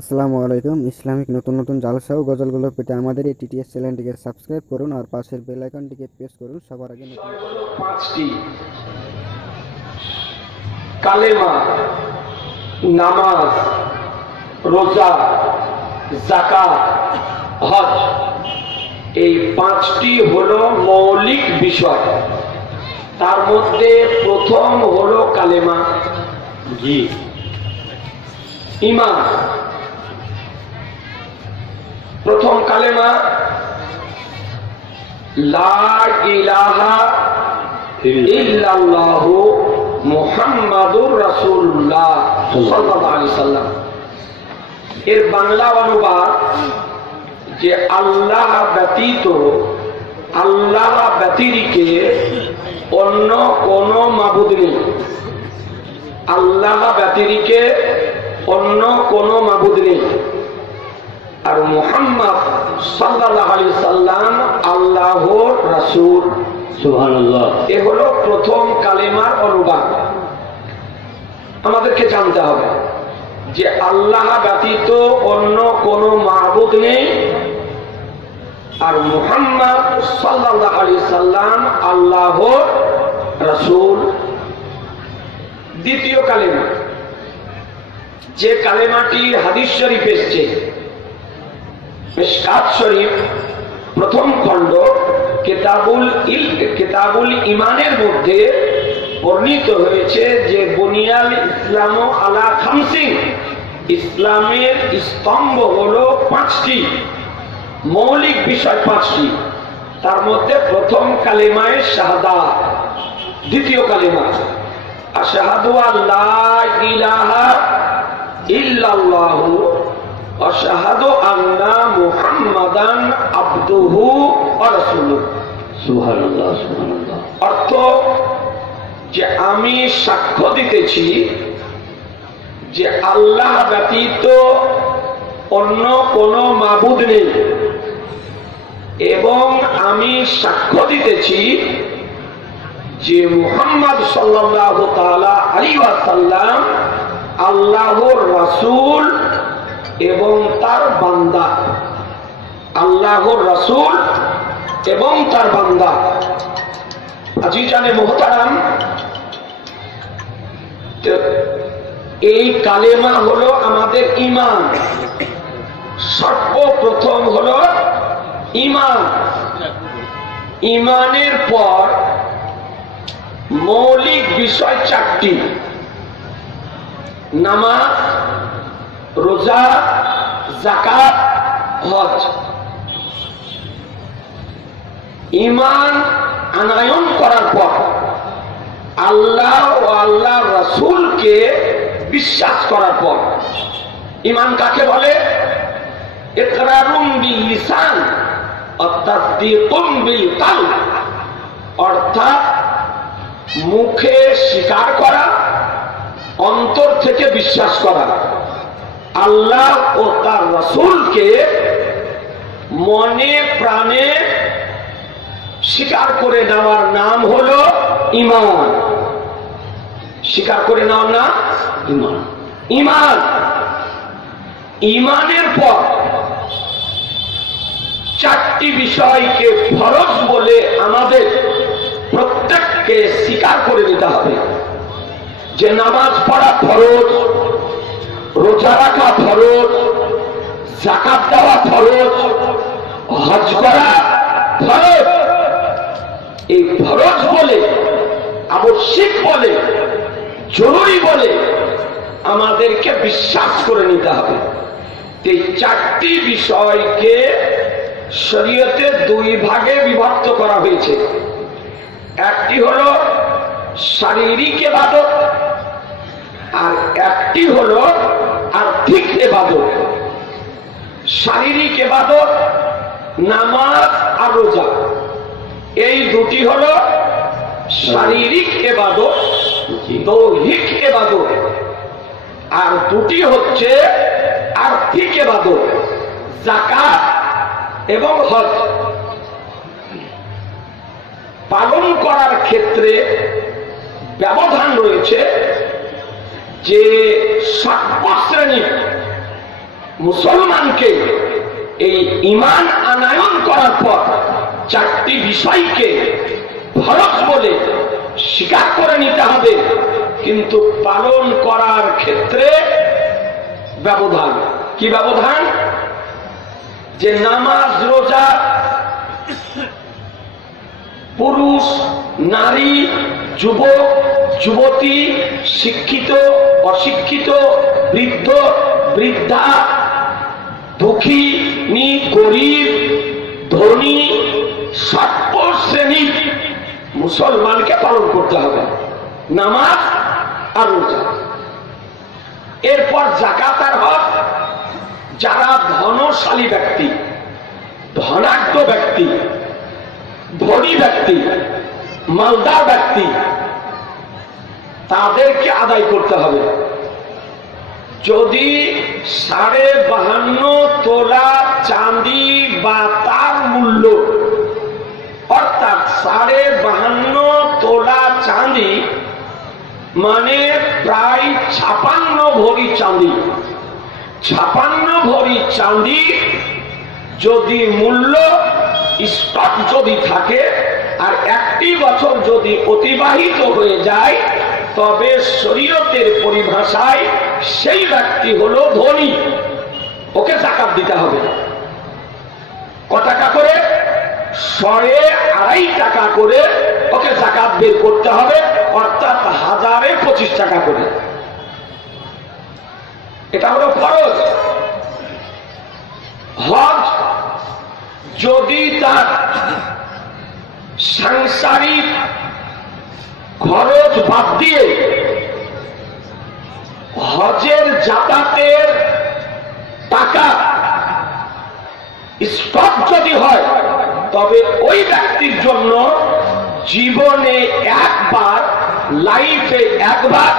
আসসালামু আলাইকুম। ইসলামিক নতুন নতুন জালসা ও গজলগুলো পেতে আমাদের এই টিটিএস চ্যানেলটিকে সাবস্ক্রাইব করুন আর পাশের বেল আইকনটিকে প্রেস করুন সবার আগে নতুন। পাঁচটি কালেমা, নামাজ, রোজা, যাকাত, হজ, এই পাঁচটি হলো মৌলিক বিষয়। তার মধ্যে প্রথম হলো কালেমা, ঈমান। প্রথম কালেমা লা ইলাহা ইল্লাল্লাহু মুহাম্মাদুর রাসূলুল্লাহ সাল্লাল্লাহু আলাইহি সাল্লাম। এর বাংলা অনুবাদ যে আল্লাহ ব্যতীত, আল্লাহ ব্যতিরিকে অন্য কোন মাবুদ নেই। আল্লাহ ব্যতিরিকে অন্য কোন মাবুদ নেই। আর মুহাম্মদ সাল্লাল্লাহু আলাইহি সাল্লাম আল্লাহর রাসূল। সুবহানাল্লাহ। এ হলো প্রথম কালেমার অনুবাদ। আমাদেরকে জানতে হবে যে আল্লাহ ব্যতীত অন্য কোন মাবুদ নেই, আর মুহাম্মদ সাল্লাল্লাহু আলাইহি সাল্লাম আল্লাহর রাসূল। দ্বিতীয় কালেমা, যে কালেমাটি হাদিস শরীফ এসেছে, মিশকাত শরীফ প্রথম খণ্ড কিতাবুল ঈমানের মধ্যে বর্ণিত হয়েছে যে বুনিয়াল ইসলাম আলা খামসিন, ইসলামের স্তম্ভ হলো পাঁচটি, মৌলিক বিষয় পাঁচটি। তার মধ্যে প্রথম কালেমায়ে শাহাদাত, দ্বিতীয় কালেমা আশহাদু আল্লা ইলাহা ইল্লাল্লাহু ওয়া আশহাদু আন্না মুহাম্মাদান আবদুহু ওয়া রাসূলুহু। সুবহানাল্লাহ, সুবহানাল্লাহ। অর্থ যে আমি সাক্ষ্য দিতেছি যে আল্লাহ ব্যতীত অন্য কোন মাবুদ নেই, এবং আমি সাক্ষ্য দিতেছি যে মুহাম্মদ সাল্লাল্লাহু তাআলা আলাইহি ওয়াসাল্লাম আল্লাহর রাসূল এবং তার বান্দা। আল্লাহর রাসূল এবং তার বান্দা। আজিজানে মুহতারাম, এই কালেমা হলো আমাদের ঈমান। সর্বপ্রথম হলো ঈমান। ঈমানের পর মৌলিক বিষয় চারটি: নামাজ, রোজা, যাকাত, হজ। ঈমান আনয়ন করার পর আল্লাহ ও আল্লাহর রাসূলকে বিশ্বাস করার পর, ঈমান কাকে বলে? ইকরারুম বিল লিসান ওয়া তাসদীকুম বিল কলব, অর্থাৎ মুখে স্বীকার করা, অন্তর থেকে বিশ্বাস করা। আল্লাহ ও তার রাসূলকে মনে প্রাণে স্বীকার করে নেওয়ার নাম হলো ঈমান। স্বীকার করে নেওয়ার নাম ঈমান। ঈমান। ঈমানের পর চারটি বিষয়কে ফরজ বলে আমাদের প্রত্যেককে স্বীকার করে নিতে হবে। যে নামাজ পড়া ফরজ, রোজা রাখা ফরজ, যাকাত দেওয়া ফরজ, হজ করা ফরজ। এই ফরজ বলে, আবশ্যিক বলে, জরুরি বলে আমাদেরকে বিশ্বাস করে নিতে হবে। এই চারটি বিষয়কে শরীয়তে দুই ভাগে বিভক্ত করা হয়েছে। একটি হলো শারীরিক ইবাদত, আর একটি হলো আর্থিক ইবাদত। শারীরিক ইবাদত নামাজ আর রোজা, এই দুটি হলো শারীরিক ইবাদত, দৈহিক ইবাদত। আর দুটি হচ্ছে আর্থিক ইবাদত, যাকাত এবং হজ। পালন করার ক্ষেত্রে ব্যবধান রয়েছে যে সর্বশ্রেণী মুসলমানকে এই ঈমান আনায়ন করার পর চারটি বিষয়কে ফরজ বলে স্বীকার করে নিতে হবে, কিন্তু পালন করার ক্ষেত্রে ব্যবধান। কি ব্যবধান? যে নামাজ রোজা পুরুষ নারী যুবক যুবতী শিক্ষিত অশিক্ষিত বৃদ্ধ বৃদ্ধা দুঃখী গরিব ধনী সর্ব শ্রেণীর মুসলমানকে পালন করতে হবে নামাজ আর রোজা। এরপর যাকাত আর হজ। যারা ধনশালী ব্যক্তি ধনাঢ্য ব্যক্তি ধনী ব্যক্তি মালদার ব্যক্তি তাদেরকে আদায় করতে হবে। যদি 52.5 তোলা চাঁদি বা তার মূল্য, অর্থাৎ 52.5 তোলা চাঁদি মানে প্রায় 56 ভরি চাঁদি, 56 ভরি চাঁদি যদি মূল্য স্টক যদি থাকে আর একটি বছর যদি অতিবাহিত হয়ে যায়, তবে শরীয়তের পরিভাষায় সেই ব্যক্তি হলো ধনী, ওকে যাকাত দিতে হবে। কত টাকা করে? 2.5 টাকা করে ওকে যাকাত বের করতে হবে, অর্থাৎ 1025 টাকা করে। এটা হলো ফরজ। হজ যদি তার সাংসারিক খরচ বাদ দিয়ে হজের যাতায়াতের টাকা স্টক যদি হয়, তবে ওই ব্যক্তির জন্য জীবনে একবার, লাইফে একবার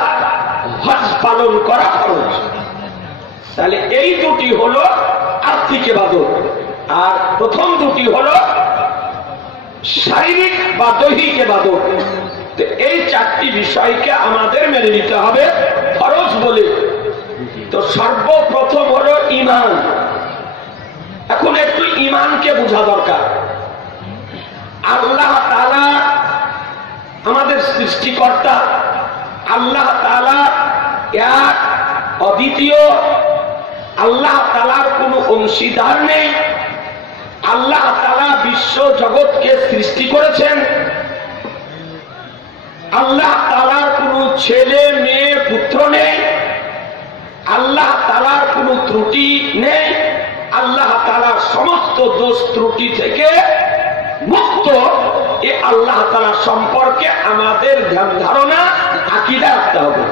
হজ পালন করা খরচ। তাহলে এই দুটি হলো আর্থিক ইবাদত, আর প্রথম দুটি হলো শারীরিক বা দৈহিক ইবাদত। এই চারটি বিষয়কে আমাদের মেনে নিতে হবে ফরজ বলে। তো সর্বপ্রথম হলো ঈমান। এখন একটু ঈমানকে বোঝা দরকার। আল্লাহ তাআলা আমাদের সৃষ্টিকর্তা, আল্লাহ তাআলা এক অদ্বিতীয়, আল্লাহ তাআলার কোনো অংশীদার নেই। আল্লাহ তাআলা বিশ্ব জগৎকে সৃষ্টি করেছেন। আল্লাহ তাআলার কোনো ছেলে মেয়ে পুত্র নেই। আল্লাহ তাআলার কোনো ত্রুটি নেই। আল্লাহ তাআলার সমস্ত দোষ ত্রুটি থেকে মুক্ত। এ আল্লাহ তাআলা সম্পর্কে আমাদের ধ্যান ধারণা আকীদা রাখতে হবে।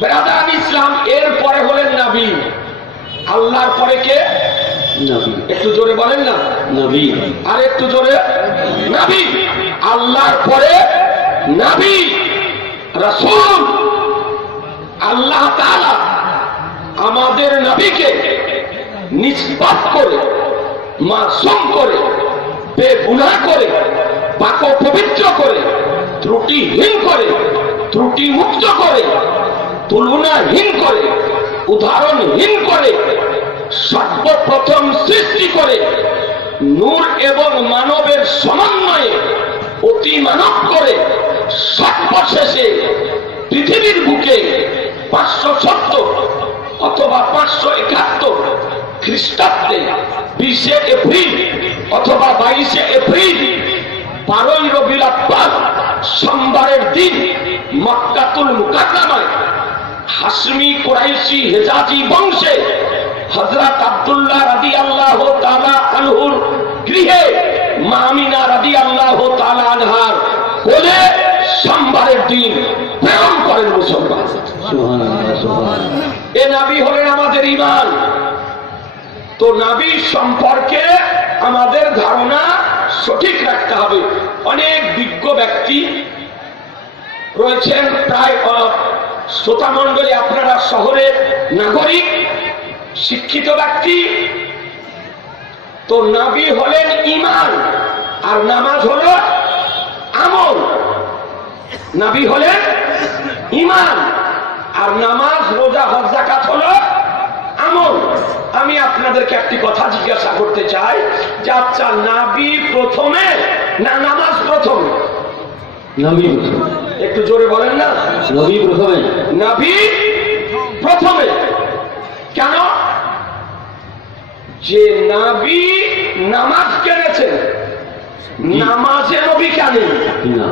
ব্রাদার ইসলাম, এর পরে হলেন নবী। আল্লাহর পরে কে? নবী। একটু জোরে বলেন না, নবী। আর একটু জোরে, নবী। আল্লাহর পরে নবী রাসূল। আল্লাহ তাআলা আমাদের নবীকে নিষ্পাপ করে, মাসুম করে, বেগুনাহ করে, পাক পবিত্র করে, ত্রুটিহীন করে, ত্রুটি মুক্ত করে, তুলনাহীন করে, উদাহরণহীন করে, সর্বপ্রথম সৃষ্টি করে নূর এবং মানবের সমন্বয়ে অতি মানব করে সর্বশেষে পৃথিবীর বুকে 570 অথবা 571 খ্রিস্টাব্দে 20 এপ্রিল অথবা 22 এপ্রিল 12 রবিউল আউয়াল সোমবারের দিন মক্কাতুল মুকাররমায় হাশমি কুরাইশি হেজাজি বংশে হযরত আব্দুল্লাহ রাদিয়াল্লাহু তাআলা আনহুর গৃহে মা আমিনা রাদিয়াল্লাহু তাআলা আনহার কোলে সোমবারের দিন প্রেরণ করেন মুসলমান। সুবহানাল্লাহ, সুবহানাল্লাহ। এ নবী হলেন আমাদের ঈমান। তো নবী সম্পর্কে আমাদের ধারণা সঠিক রাখতে হবে। অনেক বিজ্ঞ ব্যক্তি রয়েছেন, প্রায় শ্রোতা মণ্ডলী, আপনারা শহরের নাগরিক, শিক্ষিত ব্যক্তি। তো নবী হলেন ঈমান আর নামাজ হলো আমল। নবী হলেন ঈমান আর নামাজ রোজা হজ যাকাত হলো হুজুরদেরকে একটি কথা জিজ্ঞাসা করতে চাই যে আচ্ছা নাবি প্রথমে না নামাজ প্রথমে? নবী একটু জোরে বলেন না। নবী প্রথমে। নাবি প্রথমে কেন? যে নাবি নামাজ কেড়েছেন, নামাজে নবী কানেন না,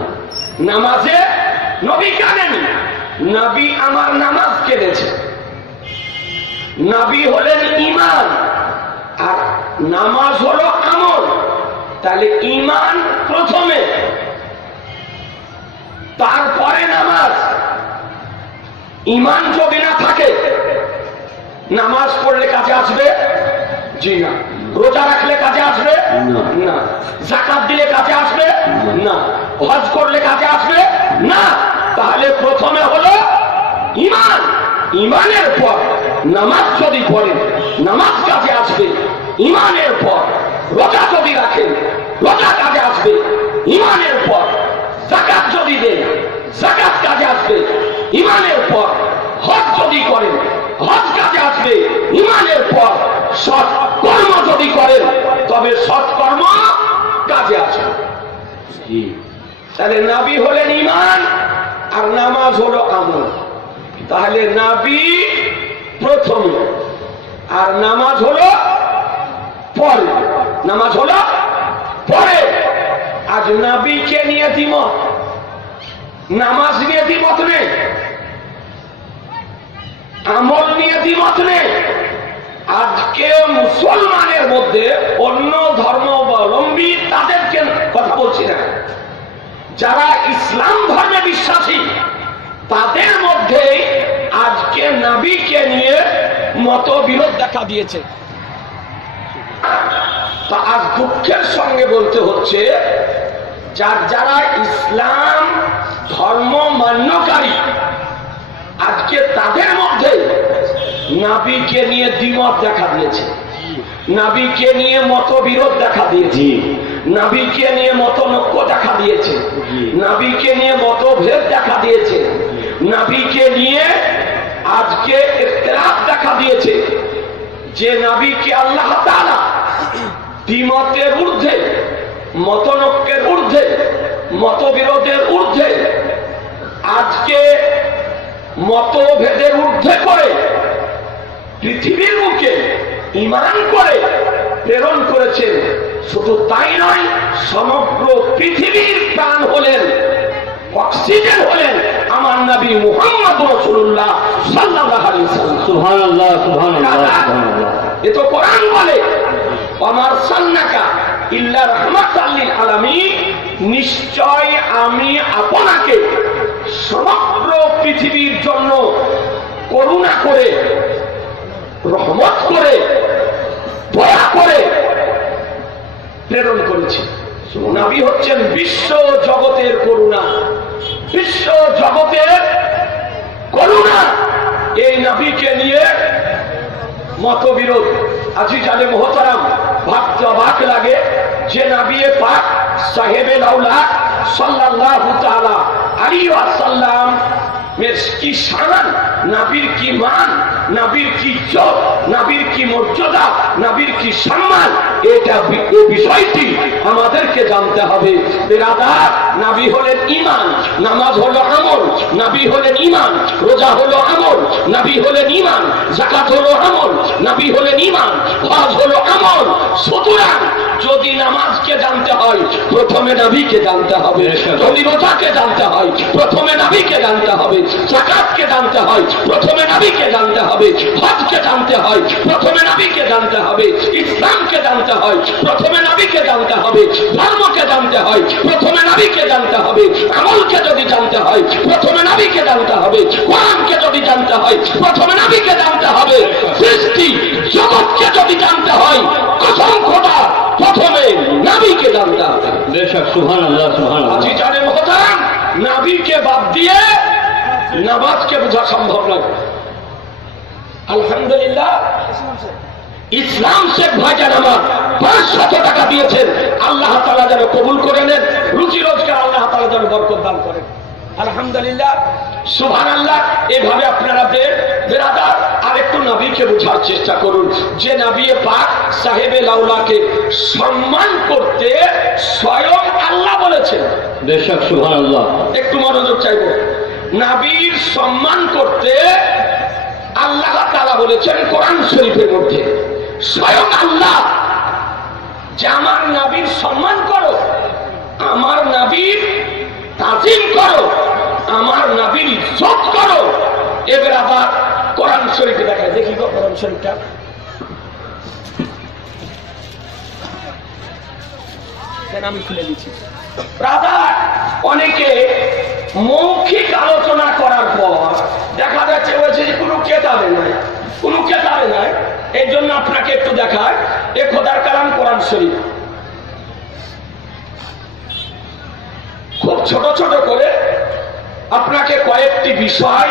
নামাজে নবী কানেন। নবী আমার নামাজ কেড়েছে। নবী হলেন ঈমান আর নামাজ হলো আমল। তাহলে ঈমান প্রথমে, তারপরে নামাজ। ঈমান যদি না থাকে নামাজ পড়লে কাজে আসবে? জি না। রোজা রাখলে কাজে আসবে? না। যাকাত দিলে কাজে আসবে? না। হজ করলে কাজে আসবে? না। তাহলে প্রথমে হলো ঈমান, ঈমানের পর নামাজ যদি পড়েন নামাজ কাজে আসবে। ঈমানের পর রোজা যদি রাখেন রোজা কাজে আসবে। ঈমানের পর যাকাত যদি দেন যাকাত কাজে আসবে। ঈমানের পর হজ যদি করেন হজ কাজে আসবে। ঈমানের পর সৎ কর্ম যদি করেন তবে সৎ কর্ম কাজে আসবে। তাহলে নবী হলেন ঈমান আর নামাজ হলো আমল। তাহলে নবী প্রথমে আর নামাজ হলো পরে। নামাজ হলো পরে। আজ নবীকে নিয়ে দ্বিমত, নামাজ নিয়ে দ্বিমত নেই, আমল নিয়ে দ্বিমত নেই। আজকে মুসলমানের মধ্যে অন্য ধর্মাবলম্বী তাদেরকে কথা বলছি না, যারা ইসলাম ধর্মে বিশ্বাসী তাদের মধ্যে আজকে নবীকে নিয়ে মতবিরোধ দেখা দিয়েছে। তা আজ দুঃখের সঙ্গে বলতে হচ্ছে যারা ইসলাম ধর্ম মান্যকারী আজকে তাদের মধ্যে নবীকে নিয়ে দ্বিমত দেখা দিয়েছে, নবীকে নিয়ে মতবিরোধ দেখা দিয়েছে, নবীকে নিয়ে মতনৈক্য দেখা দিয়েছে, নবীকে নিয়ে মতভেদ দেখা দিয়েছে, নবীকে নিয়ে আজকে ইখতিলাফ দেখা দিয়েছে। যে নবীকে আল্লাহ তাআলা দ্বিমতের ঊর্ধ্বে, মতনৈক্যের ঊর্ধ্বে, মতবিরোধের ঊর্ধ্বে, আজকে মতভেদের ঊর্ধ্বে করে পৃথিবীর মুখে ঈমান করে প্রেরণ করেছেন। শুধু তাই নয়, সমগ্র পৃথিবীর প্রাণ হলেন, অক্সিজেন হলেন আমার নবী মুহাম্মদ রাসূলুল্লাহ সাল্লাল্লাহু আলাইহি ওয়াসাল্লাম। সুবহানাল্লাহ, সুবহানাল্লাহ, সুবহানাল্লাহ। এ তো কোরআন বলে আমার সান্নাকা ইল্লা রাহমাতাল লিল আলামিন, নিশ্চয় আমি আপনাকে সমগ্র পৃথিবীর জন্য করুণা করে, রহমত করে, দয়া করে প্রেরণ করেছি। নবী হচ্ছেন বিশ্ব জগতের করুণা, বিশ্ব জগতের করুণা। এই নবীকে নিয়ে মতবিরোধ। আজিজানে মোহতারাম, ভাবতে অবাক লাগে যে নবী পাক সাহেবে লাউলাদ সাল্লাল্লাহু তাআলা আলাইহি ওয়াসাল্লাম এর কি শান, নবীর কি মান, নবীর কি ইজ্জত, নবীর কি মর্যাদা, নবীর কি সম্মান, এটা বিষয়টি আমাদেরকে জানতে হবে। বিরাদার, নবী হলেন ঈমান, নামাজ হলো আমল। নবী হলেন ঈমান, রোজা হলো আমল। নবী হলেন ঈমান, যাকাত হলো আমল। নবী হলেন ঈমান, হজ হলো আমল। সুতরাং যদি নামাজকে জানতে হয় প্রথমে নবীকে জানতে হবে, যদি রোজাকে জানতে হয় প্রথমে নবীকে জানতে হবে, যাকাতকে জানতে হয় প্রথমে নবীকে জানতে হবে, হজকে জানতে হয় প্রথমে নবীকে জানতে হবে, ইসলামকে জানতে হয় প্রথমে নবীকে জানতে হবে, ধর্মকে জানতে হয় প্রথমে নবীকে জানতে হবে, আমলকে যদি জানতে হয় প্রথমে নবীকে জানতে হবে, কোরআনকে যদি জানতে হয় প্রথমে নবীকে জানতে হবে, সৃষ্টি জগৎকে যদি জানতে হয় অসংখ্যটা প্রথমে নবীকে জানতে হবে। বেশক, সুবহানাল্লাহ, সুবহানাল্লাহ। আজি জানে মুহতারাম, নবীকে বাদ দিয়ে নামাজকে বোঝা সম্ভব নয়। আলহামদুলিল্লাহ, ইসলাম শেখ ভাইজান আমার 500 টাকা দিয়েছেন, আল্লাহ তাআলা যেন কবুল করে নেন, রুজি রোজগার আল্লাহ তাআলা যেন বরকত দান করেন। আলহামদুলিল্লাহ, সুবহানাল্লাহ। এভাবে আপনারা বেরাদার আর একটু নবীকে দিকে বোঝার চেষ্টা করুন যে নবী পাক সাহেবে লাউলাকে সম্মান করতে স্বয়ং আল্লাহ বলেছেন। বেশক সুবহানাল্লাহ। একটু মনোযোগ চাইব, নবীর সম্মান করতে আল্লাহ তাআলা বলেছেন কোরআন শরীফের মধ্যে, স্বয়ং আল্লাহ, যে আমার নবীর সম্মান করো, আমার নবীর তাজিম করো, আমার নবীর ইজ্জত করো। এবার আবার কোরআন শরীফে দেখায়, দেখি গো কোরআন শরীফটা। আমি খুলে দিচ্ছি। ব্রাদার, অনেকে মৌখিক আলোচনা করার পর দেখা যাচ্ছে বলছে যে কোনো কেতাবে নাই, কোনো কেতাবে নাই। এর জন্য আপনাকে একটু দেখায়, এ খোদার কালাম কোরআন শরীফ। খুব ছোট ছোট করে আপনাকে কয়েকটি বিষয়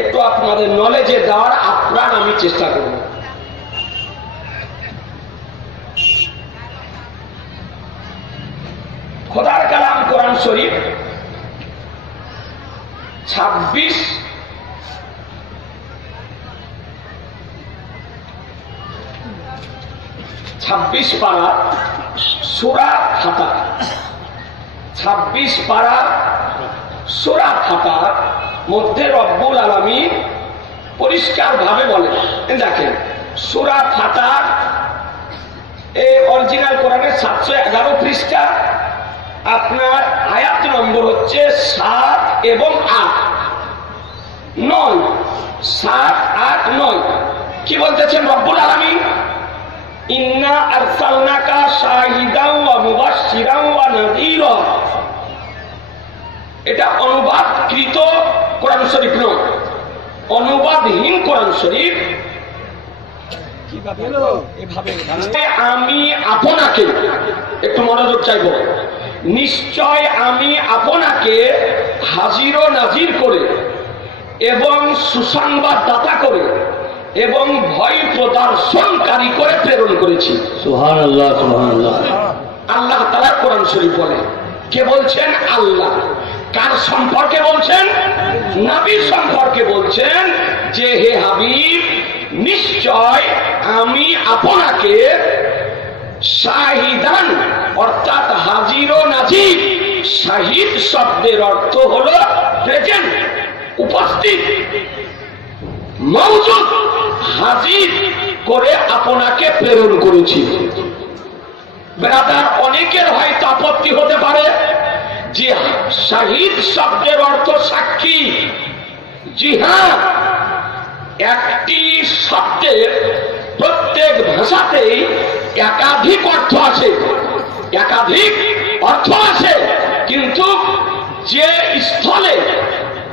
একটু আপনাদের নলেজে দেওয়ার আপ্রাণ আমি চেষ্টা করব। খোদার কালাম কোরআন শরীফ 26 পারা সূরা ফাতিহা, 26 পারা সূরা ফাতিহার মধ্যে রব্বুল আলামিন পরিষ্কার ভাবে বলেন, দেখেন সূরা ফাতিহা এই অরিজিনাল কোরআনের 711 পৃষ্ঠা, আপনার আয়াত নম্বর হচ্ছে 7 এবং 8, 9, 7, 8, 9। কি বলতেছেন রব্বুল আলামিন? ইন্না আরসালনাকা শাহিদান ওয়া মুবাশশিরান ওয়া নাযীরা। এটা অনুবাদকৃত কোরআন শরীফ নয়, অনুবাদহীন কোরআন শরীফ। আমি আপনাকে, একটু মনোযোগ চাইব, নিশ্চয় আমি আপনাকে হাজির ও নাজির করে এবং সুসংবাদদাতা করে এবং ভয় প্রদর্শনকারী করে প্রেরণ করেছি। সুবহানাল্লাহ সুবহানাল্লাহ। আল্লাহ তাআলা কোরআন শরীফ বলে, কে বলছেন? আল্লাহ। কার সম্পর্কে বলছেন? নবী সম্পর্কে বলছেন যে হে হাবিব, নিশ্চয় আমি আপনাকে শাহিদান অর্থাৎ হাজির ও নাজির। শাহিদ শব্দের অর্থ হলো প্রেজেন্ট, উপস্থিত, মওজুদ, হাজির করে আপনাকে প্রেরণ করেছি। ব্রাদার, অনেকের হয়তো আপত্তি হতে পারে যে শাহিদ শব্দের অর্থ সাক্ষী। জি হ্যাঁ, একটি শব্দের প্রত্যেক ভাষাতেই একাধিক অর্থ আছে, একাধিক অর্থ আছে, কিন্তু যে স্থলে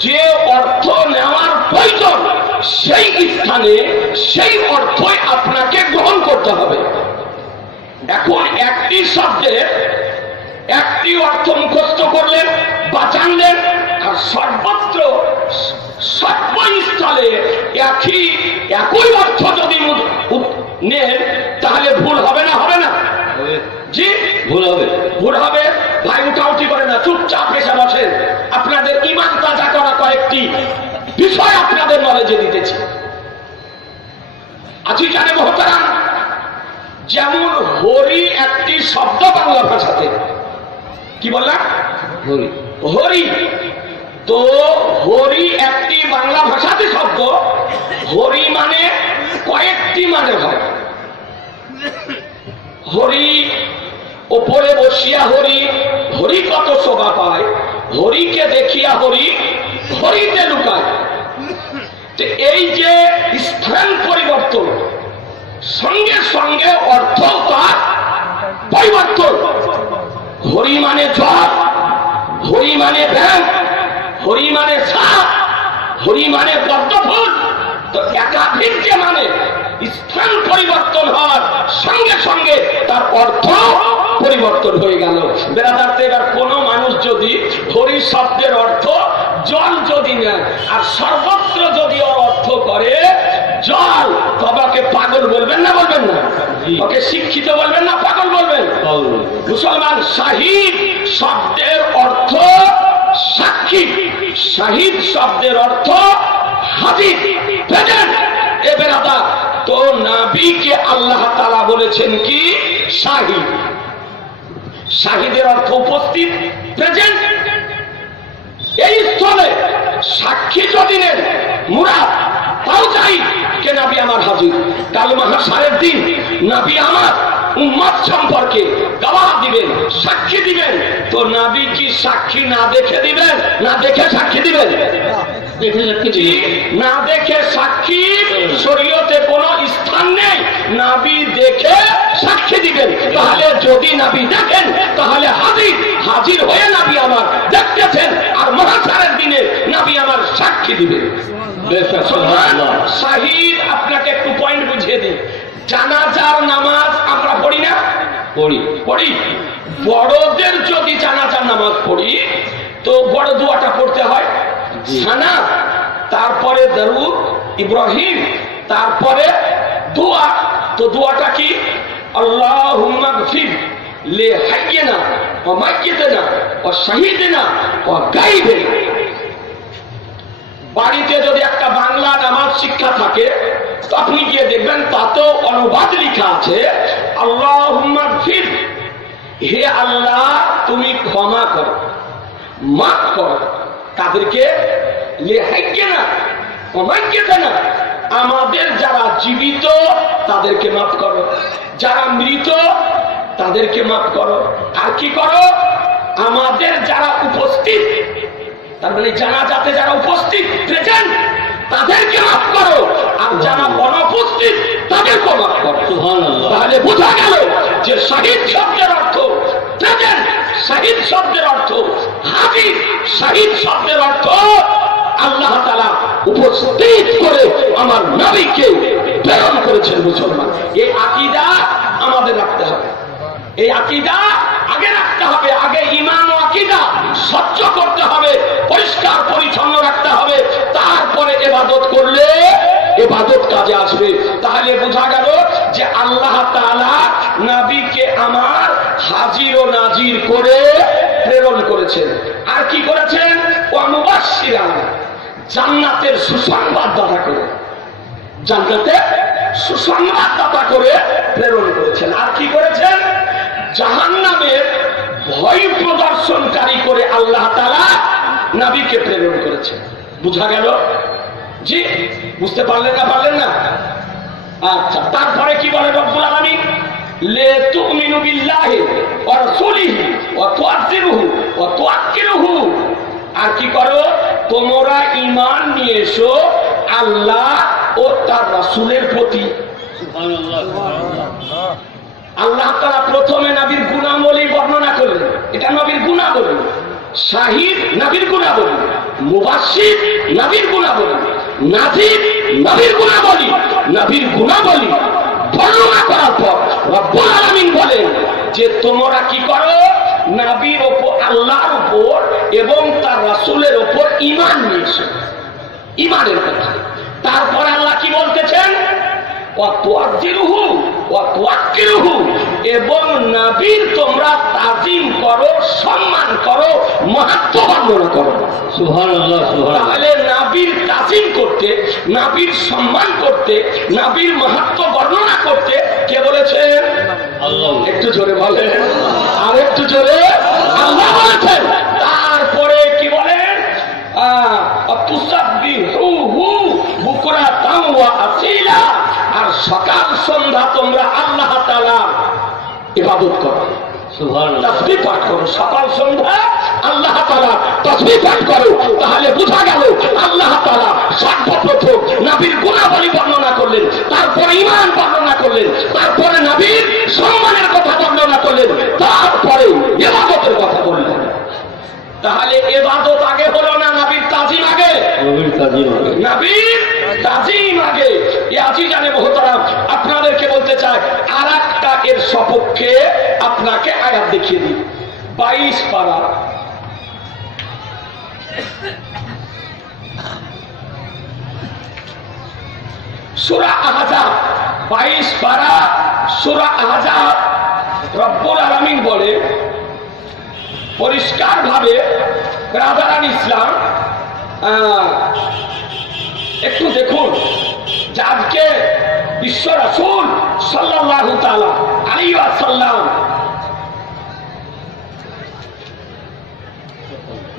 যে অর্থ নেওয়ার প্রয়োজন সেই স্থানে সেই অর্থই আপনাকে গ্রহণ করতে হবে। এখন একটি শব্দের একটি অর্থ মুখস্থ করলেন বা জানলেন, আর সর্বত্র সর্বস্থলে একই অর্থ যদি নেন তাহলে ভুল হবে না? হবে না? জি ভুল হবে, ভুল হবে। ভাই উঠাউঠি করে না, চুপচাপ এসে বসেন। আপনাদের ঈমান তাজা করা কয়েকটি বিষয় আপনাদের নলেজে দিতেছি। আছি জানে মহতারাম, যেমন হরি একটি শব্দ বাংলা ভাষাতে, কি বললাম? হরি। হরি। তো হরি একটি বাংলা ভাষাতে শব্দ। হরি মানে কয়েকটি মানে হয়। হরি ওপরে বসিয়া হরি, হরি কত শোভা পায়, হরিকে দেখিয়া হরি, হরিতে লুকায়। এই যে স্থান পরিবর্তন, সঙ্গে সঙ্গে অর্থ তার পরিবর্তন। হরি মানে জপ, হরি মানে ব্যায়াম, হরি মানে সাপ, হরি মানে পদ্মফুল। তো একাধিক যে মানে স্থান পরিবর্তন হওয়ার সঙ্গে সঙ্গে তার অর্থ পরিবর্তন হয়ে গেল। বেড়াদারতে এবার কোন মানুষ যদি হরি শব্দের অর্থ জল যদি নেয় আর সর্বত্র যদি ওর অর্থ করে জল, তবে ওকে পাগল বলবেন না? বলবেন না? ওকে শিক্ষিত বলবেন না পাগল বলবেন? মুসলমান, শাহিদ শব্দের অর্থ সাক্ষী, শাহিদ শব্দের অর্থ হাজির, প্রেজেন্ট। এ বেরাদার, আল্লাহ তাআলা বলেছেন কি শাহিদ। শাহিদের অর্থ উপস্থিত, প্রেজেন্ট। এই স্থলে সাক্ষী যদি নেন মুরাদ তাও চাই কে নবী আমার হাজির। কাল মাহশারের দিন নবী আমার উম্মত সম্পর্কে গওয়াহ দিবেন, সাক্ষী দিবেন। তো নবী কি সাক্ষী না দেখে দিবেন, না দেখে সাক্ষী দিবেন? না দেখে সাক্ষী শরীয়তে কোনো স্থান নেই। নবী দেখে সাক্ষী দিবেন। তাহলে যদি নবী দেখেন তাহলে হাজির, হাজির হয়ে নবী আমার দেখতেছেন, আর মাহশারের দিনে নবী আমার সাক্ষী দিবেন। শাহিদ আপনাকে একটু পয়েন্ট বুঝিয়ে দিই। জানাজার নামাজ আমরা পড়ি না? পড়ি। বড়দের যদি জানাজার নামাজ পড়ি তো বড় দোয়াটা পড়তে হয় সানা, তারপরে দরুদ ইব্রাহিম, তারপরে দোয়া। তো দোয়াটা কি? আল্লাহুম্মা গফির লি হাইয়িনা ওয়া মাইয়িতিনা ওয়া শাহীদিনা ওয়া গায়বিনা। বাড়িতে যদি একটা বাংলা নামাজ শিক্ষা থাকে তো আপনি গিয়ে দেখবেন তাতেও অনুবাদ লেখা আছে আল্লাহুম্মা গফির, হে আল্লাহ তুমি ক্ষমা করো, মাফ করো তাদেরকে, লে হাইয়িনা ওয়া মাইয়িতিনা, আমাদের যারা জীবিত তাদেরকে মাফ করো, যারা মৃত তাদেরকে মাফ করো। আর কি করো? আমাদের যারা উপস্থিত, তার মানে জানাজাতে যারা উপস্থিত প্রেজেন্ট তাদেরকে মাফ করো, আর যারা অনুপস্থিত তাদেরকে মাফ করো। তাহলে বোঝা গেল যে শহীদ শব্দের অর্থ প্রেজেন্ট, শহীদ শব্দের অর্থ হাজির, শহীদ শব্দের অর্থ আল্লাহ তাআলা উপস্থিত করে আমার নবীকে প্রেরণ করেছেন। মুসলমান, এই আকীদা আমাদের রাখতে হবে, এই আকীদা আগে রাখতে হবে। আগে ঈমান ও আকীদা স্বচ্ছ করতে হবে, পরিষ্কার পরিচ্ছন্ন রাখতে হবে, তারপরে ইবাদত করলে ইবাদত কাজে আসবে। তাহলে বোঝা গেল যে আল্লাহ তাআলা নবীকে আমার হাজির ও নাজির করে প্রেরণ করেছেন। আর কি করেছেন? ওয়া মুবাশশিরান, জান্নাতের সুসংবাদদাতা করে, জান্নাতের সুসংবাদদাতা করে প্রেরণ করেছেন। আর কি করেছেন? জাহান্নামের ভয় প্রদর্শনকারী করে আল্লাহ তাআলা নবীকে প্রেরণ করেছেন। বুঝা গেল? জি, বুঝতে পারলেন না? পারলেন না? আচ্ছা, তারপরে কি বলে রব্বুল আলামিন? লে তুমিনু বিল্লাহি ওয়া রাসূলিহি ওয়া তুআযিরুহু ওয়া তুআক্কিরুহু। আর কি করো? তোমরা ঈমান নিয়ে এসো আল্লাহ ও তার রাসূলের প্রতি। আল্লাহ তাআলা প্রথমে নবীর গুণাবলী বর্ণনা করলেন, এটা নবীর গুণাবলী। শাহিদ নবীর গুণাবলী, মুবাশশির নবীর গুণাবলী, নাযীর নবীর গুণাবলী। নবীর গুণাবলী বর্ণনা করার পর রব্বুল আলামিন বলেন যে তোমরা কি করো? নবীর উপর, আল্লাহর উপর এবং তার রাসূলের উপর ঈমান নিয়ে এসো, ঈমানের কথা। তারপর আল্লাহ কি বলতেছেন? ওয়া তুআযিরুহু ওয়া তুআক্কিরুহু, এবং নবীর তোমরা তাজিম করো, সম্মান করো, মাহাত্ম্য বর্ণনা করো। সুবহানাল্লাহ, সুবহানাল্লাহ। তাহলে নবীর তাজিম করতে, নবীর সম্মান করতে, নবীর মাহাত্ম্য বর্ণনা করতে কে বলেছেন? আল্লাহ। একটু জোরে বলেন, আর একটু জোরে। আল্লাহ বলেছেন। তারপরে কি বলেন? আর সকাল সন্ধ্যা তোমরা আল্লাহ তাআলার ইবাদত করো, তাসবিহ পাঠ করো। সকাল সন্ধ্যা আল্লাহ তাআলা তাসবিহ পাঠ করো। তাহলে বোঝা গেল আল্লাহ তাআলা সর্বপ্রথম নবীর গুণাবলী বর্ণনা করলেন, তারপরে ঈমান বর্ণনা করলেন, তারপরে নবীর সম্মানের কথা বর্ণনা করলেন, তারপরে ইবাদতের কথা বললেন। তাহলে ইবাদত আগে হলো না নবীর তাজিম আগে? নবীর তাজিম আগে, নবীর তাজিম আগে। এই আজিজানে মুহতারাম, আপনাদেরকে বলতে চাই আর একটা এর সপক্ষে আপনাকে আয়াত দেখিয়ে দিই। 22 পারা, সূরা আহজাব, 22 পারা সূরা আহজাব। রব্বুল আলামিন বলে পরিষ্কার ভাবে, ব্রাদারান ইসলাম একটু দেখুন যে আজকে বিশ্ব রাসূল সাল্লাল্লাহু তাআলা আলাইহি ওয়াসাল্লাম,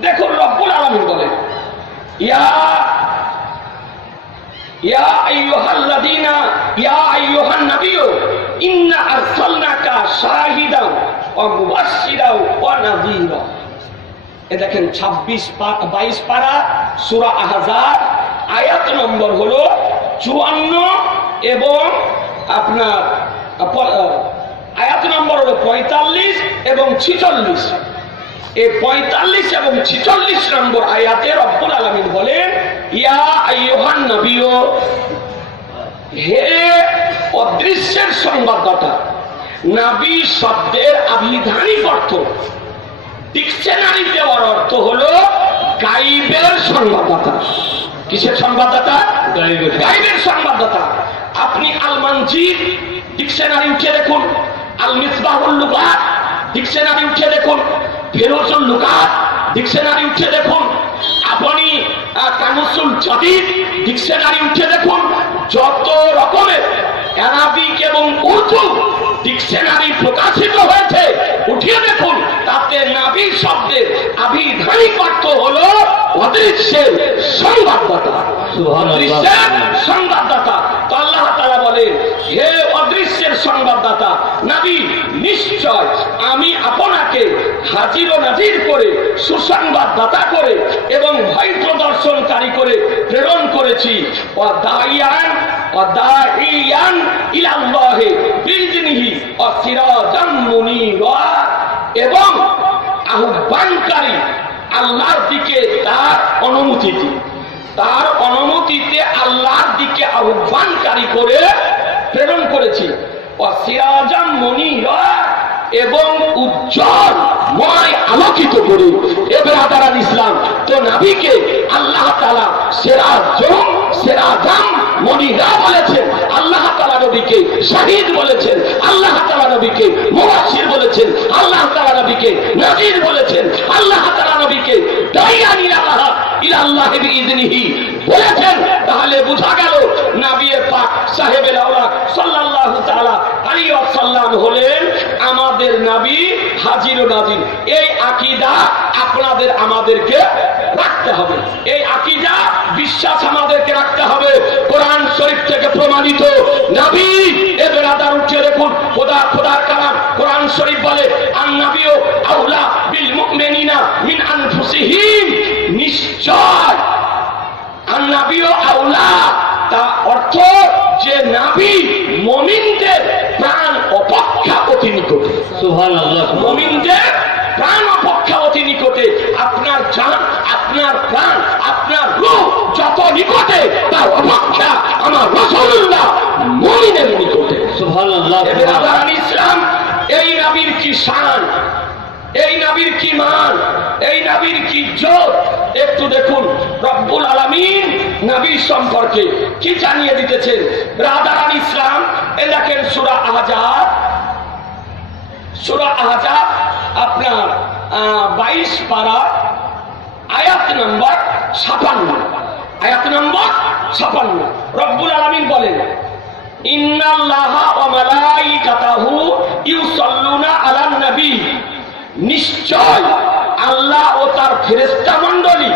দেখুন রব্বুল আলামিন বলেন, ইয়া আইয়ুহাল্লাযীনা ইয়া আইয়ুহান নাবিয়্যু ইন্না আরসালনাকা শাহিদান ওয়া মুবাশশিরান ওয়া নাযীরা। এ দেখেন 22 পারা সূরা আহজাব, আয়াত নম্বর হলো 54 এবং আপনার আয়াত নম্বর হলো 45 এবং 46। এই 45 এবং 46 নম্বর আয়াতে রব্বুল আলামিন বলেন, ইয়া আইয়ুহান নাবিয়্যু, হে অদৃশ্যের সংবাদদাতা। নবী শব্দের আবিধানিক অর্থ, ডিকশনারি দেওয়ার অর্থ হলো গায়বের সংবাদদাতা। কিসের সংবাদদাতা? গায়বের সংবাদদাতা। আপনি আল মানজির ডিকশনারি উঠে দেখুন, আল মিসবাহুল লুগাত ডিকশনারি উঠে দেখুন, ফিরোজুল লুগাত ডিকশনারি উঠে দেখুন, আপনি কামুসুল জাদিদ ডিকশনারি উঠে দেখুন, যত রকমের আরবিক এবং উর্দু ডিকশনারি প্রকাশিত হয়েছে উঠিয়ে দেখুন, তাতে নবী শব্দের আবিধানিক অর্থ হলো অদৃশ্যের সংবাদদাতা। অদৃশ্যের সংবাদদাতা। তো আল্লাহ তাআলা বলেন, হে অদৃশ্যের সংবাদদাতা নবী, নিশ্চয় আমি আপনাকে হাজির ও নাজির করে, সুসংবাদদাতা করে এবং ভয় প্রদর্শনকারী করে প্রেরণ করেছি। দাইয়ান ইলাল্লাহি বিইذনিহি ওয়া সিরাজাম মুনীরা, এবং আহ্বানকারী আল্লাহর দিকে তার অনুমতিতে, তার অনুমতিতে আল্লাহর দিকে আহ্বানকারী করে প্রেরণ করেছি। ওয়া সিরাজাম মুনীরা, এবং উজ্জ্বলময় আলোকিত করে। এ বেরাদারান ইসলাম, তো নবীকে আল্লাহ তাআলা সিরাজাম মুনীরা বলেছেন, আল্লাহ তাআলা নবীকে শাহিদ বলেছেন, আল্লাহ তাআলা নবীকে মুবাশশির বলেছেন, আল্লাহ তাআলা নবীকে নাযীর বলেছেন, আল্লাহ তাআলা নবীকে দাইয়ান ইলাল্লাহি বিইذনিহি বলেছেন। তাহলে বোঝা গেল নবী পাক সাহেবে আওলাদ সাল্লাল্লাহু তাআলা আলাইহি ওয়াসাল্লাম হলেন আমাদের নবী, হাজির ও নাজির। এই আকীদা আপনাদের আমাদেরকে রাখতে হবে, এই আকীদা বিশ্বাস আমাদেরকে রাখতে হবে। কোরআন শরীফ থেকে প্রমাণিত নবী, এ বেরাদার উঠে দেখুন, খোদার কালাম কোরআন শরীফ বলে, আন নাবিয়্যু আওলা বিল মুমিনিনা মিন আনফুসিহিম, নিশ্চয় আন নাবিয়্যু আওলা, তা অর্থ যে নবী মুমিনদের প্রাণ অপেক্ষা অতি নিকটে। সুবহানাল্লাহ। মুমিনদের প্রাণ অপেক্ষা অতি নিকটে। আপনার জান, আপনার প্রাণ, আপনার রূহ যত নিকটে, তার অপেক্ষা আমার রাসূলুল্লাহ মুমিনের নিকটে। সুবহানাল্লাহ। বেরাদারান ইসলাম, এই নবীর কি শান, এই নবীর কি মান, এই নবীর কি ইজ্জত, একটু দেখুন রব্বুল আলামিন নবী সম্পর্কে কি জানিয়ে দিতেছেন। বেরাদারান ইসলাম, এ দেখেন সূরা আহজাব আপনার 22 পারা আয়াত নম্বর 56, আয়াত নম্বর 56 রব্বুল আলামিন বলেন, ইন্নাল্লাহা ওয়া মালাইকাতাহু ইউসাল্লুনা আলান নবী, নিশ্চয় আল্লাহ ও তার ফেরেশতা মণ্ডলী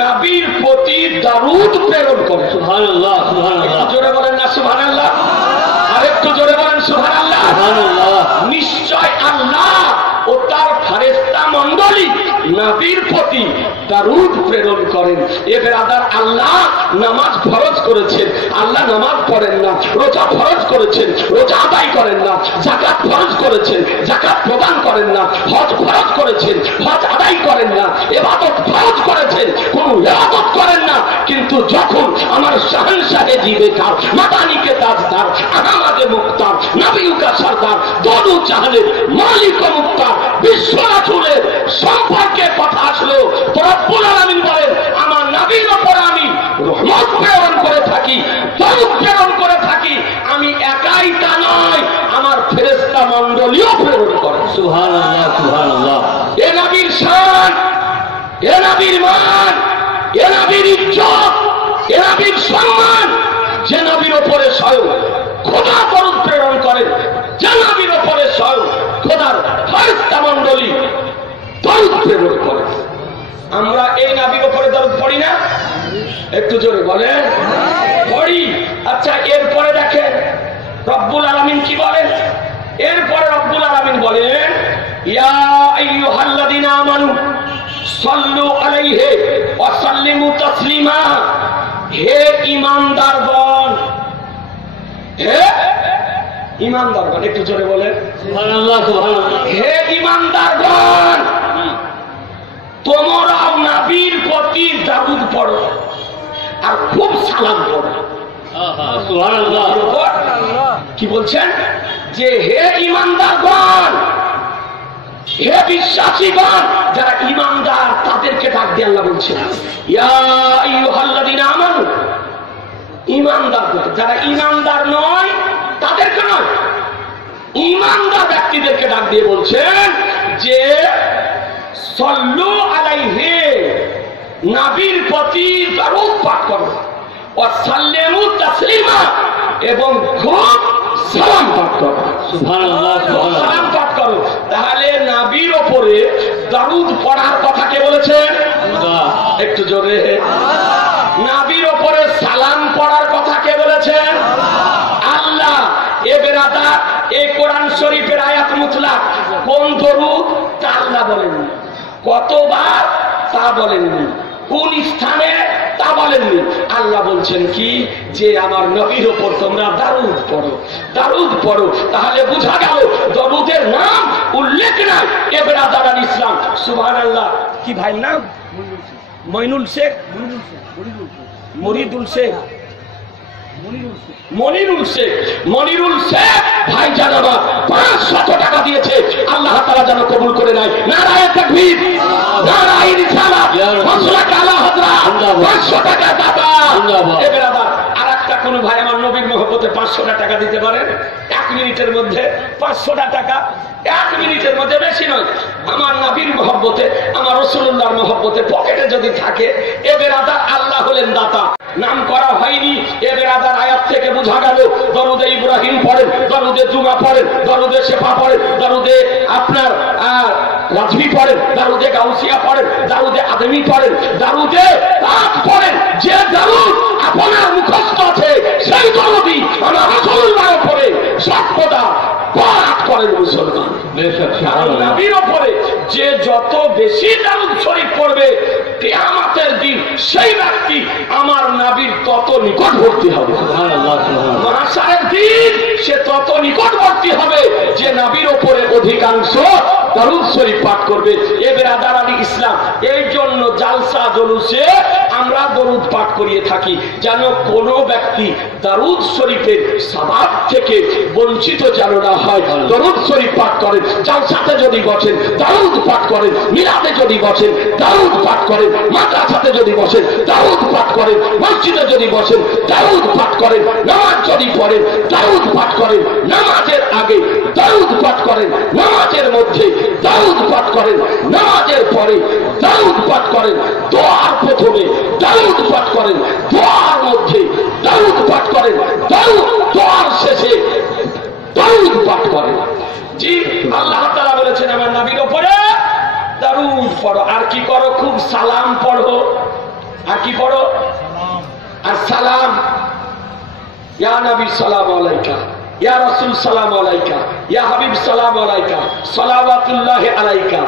নবীর প্রতি দরুদ প্রেরণ করে। সুবহানাল্লাহ, সুবহানাল্লাহ। জোরে বলেন না সুবহানাল্লাহ, আরেকটু জোরে বলেন সুবহানাল্লাহ। সুবহানাল্লাহ। নিশ্চয় আল্লাহ ও তার ফেরেশতা মণ্ডলী নবীর প্রতি দরুদ প্রেরণ করেন। এ বেরাদার, আল্লাহ নামাজ ফরজ করেছেন, আল্লাহ নামাজ পড়েন না। রোজা ফরজ করেছেন, রোজা আদায় করেন না। যাকাত ফরজ করেছেন, যাকাত প্রদান করেন না। হজ ফরজ করেছেন, হজ আদায় করেন না। ইবাদত ফরজ করেছেন, কোন ইবাদত করেন না। কিন্তু যখন আমার শাহনশাহে জিবেকার, মাদানিকে তাজদার, আহমদে মুক্তার, নবীকা সরদার, দোলু চাহলের, মালিক মুক্তার, বিশ্ব রাসূলের সম্পর্কে কথা আসলো, তো রব্বুল আলামিন বলেন, আমার নবীর উপর আমি রহমত প্রেরণ করে থাকি, দরুদ প্রেরণ করে থাকি। আমি একাই তা নয়, আমার ফেরেশতা মণ্ডলীও প্রেরণ করে। সুবহানাল্লাহ, সুবহানাল্লাহ। এ নবীর শান, এ নবীর মান, এ নবীর ইজ্জত, এ নবীর সম্মান, যে নবীর উপরে স্বয়ং খোদা দরুদ প্রেরণ একটু জোরে বলেন পড়ি। আচ্ছা, এরপরে দেখেন রব্বুল আলামিন কি বলেন। এরপরে রব্বুল আলামিন বলেন, ইয়া আইয়ুহাল্লাযীনা আমানু সাল্লু আলাইহি ওয়া সাল্লিমু তাসলিমা। হে ঈমানদারগণ, হে ঈমানদারগণ, একটু জোরে বলেন সুবহানাল্লাহ, সুবহানাল্লাহ। হে ঈমানদারগণ, তোমরাও নবীর প্রতি দরুদ পড়ো আর খুব সালাম পড়ো। আহা, সুবহানাল্লাহ। কি বলছেন যে হে ঈমানদারগণ, হে বিশ্বাসীগণ, যারা ঈমানদার তাদেরকে ডাক দিয়ে আল্লাহ বলছেন ইয়া আইয়ুহাল্লাযীনা আমানু। ঈমানদার, যারা ঈমানদার নয় তাদেরকে নয়, ঈমানদার ব্যক্তিদেরকে ডাক দিয়ে বলছেন যে সল্লু আলাইহি, নবীর প্রতি দরুদ পাঠ করো, ওয়া সাল্লিমু তাসলিমা, এবং খুব সালাম পাঠ করো। সুবহানাল্লাহ, সুবহানাল্লাহ। সালাম পাঠ করো। তাহলে নবীর উপরে দরুদ পড়ার কথা কে বলেছেন? আল্লাহ। একটু জোরে। নবীর উপরে সালাম পড়ার কথা কে বলেছেন? আল্লাহ। এ বেরাদার, এই কোরআন শরীফের আয়াত মুতলাক কোন দরুদ তা আল্লাহ বলেননি, কতবার তা বলেননি, কোন স্থানে তা বলেননি। আল্লাহ বলছেন কি যে আমার নবীর উপর তোমরা দরুদ পড়ো, দরুদ পড়ো। তাহলে বোঝা গেল দরুদের নাম উল্লেখ নাই। এ বেরাদার আল ইসলাম, সুবহানাল্লাহ। কি ভাইয়ের নাম? মইনুল শেখ, মরিদুল শেখ, মনিরুল শেখ। মনিরুল শেখ ভাই জানাবা 500 টাকা দিয়েছে, আল্লাহ তাআলা যেন কবুল করে নেয়। নারায়ে তাকবীর, নারায়ে রিসালাত, মাসলাক আলা হযরত। 500 টাকা দাতা। এ বেরাদার, আরেকটা কোন ভাই আমার নবীর মহব্বতে 500 টাকা দিতে পারেন? 1 মিনিটের মধ্যে 500 টাকা, 1 মিনিটের মধ্যে, বেশি নয়। আমার নবীর মহব্বতে, আমার রাসূলুল্লাহর মহব্বতে পকেটে যদি থাকে, এ বেরাদার আল্লাহ হলেন দাতা। নাম করা হয়নি। এ বেরাদার আয়াত থেকে বোঝা গেল দরুদে ইব্রাহিম পড়েন, দরুদে জুমা পড়েন, দরুদে শেফা পড়েন, দরুদে আপনার রাজভি পড়েন, দরুদে গাউসিয়া পড়েন, দরুদে আদমি পড়েন, দরুদে পাক পড়েন। যে দরুদ আপনার মুখস্থ আছে সেই দরুদই আমার রাসূলুল্লাহর উপরে সর্বদা পাঠ করেন মুসলমান। নবীর উপরে যে যত বেশি দরুদ শরীফ পড়বে কিয়ামতের দিন সেই ব্যক্তি আমার নবীর তত নিকটবর্তী হবে। সুবহানাল্লাহ, সুবহানাল্লাহ। মাহশারের দিন সে তত নিকটবর্তী হবে যে নবীর উপরে অধিকাংশ দরুদ শরীফ পাঠ করবে। এ বেরাদার আলী ইসলাম, এই জন্য জালসা জলুসে আমরা দরুদ পাঠ করিয়ে থাকি, যেন কোনো ব্যক্তি দরুদ শরীফের সওয়াব থেকে বঞ্চিত যেন না হয়। দরুদ শরীফ পাঠ করেন, জালসাতে যদি বসেন দরুদ পাঠ করেন, মিলাদে যদি বসেন দরুদ পাঠ করেন, মাদ্রাসাতে যদি বসেন দরুদ পাঠ করেন, মসজিদে যদি বসেন দরুদ পাঠ করেন, নামাজ যদি পড়েন দরুদ পাঠ করেন, নামাজের আগে দরুদ পাঠ করেন, নামাজের মধ্যে দরুদ পাঠ করেন, নামাজের পরে দরুদ পাঠ করেন, দোয়ার প্রথমে দরুদ পাঠ করেন, দোয়ার মধ্যে দরুদ পাঠ করেন, দোয়ার শেষে দরুদ পাঠ করেন। জি, আল্লাহ তাআলা বলেছেন আমার নবীর উপরে দরুদ পড়ো। আর কি করো? খুব সালাম পড়ো। আর কি পড়ো? আর সালাম। ইয়া নবী সালাম আলাইকা, ইয়া রাসূল সালাম আলাইকা, ইয়া হাবিব সালাম আলাইকা, সালাওয়াতুল্লাহ আলাইকা।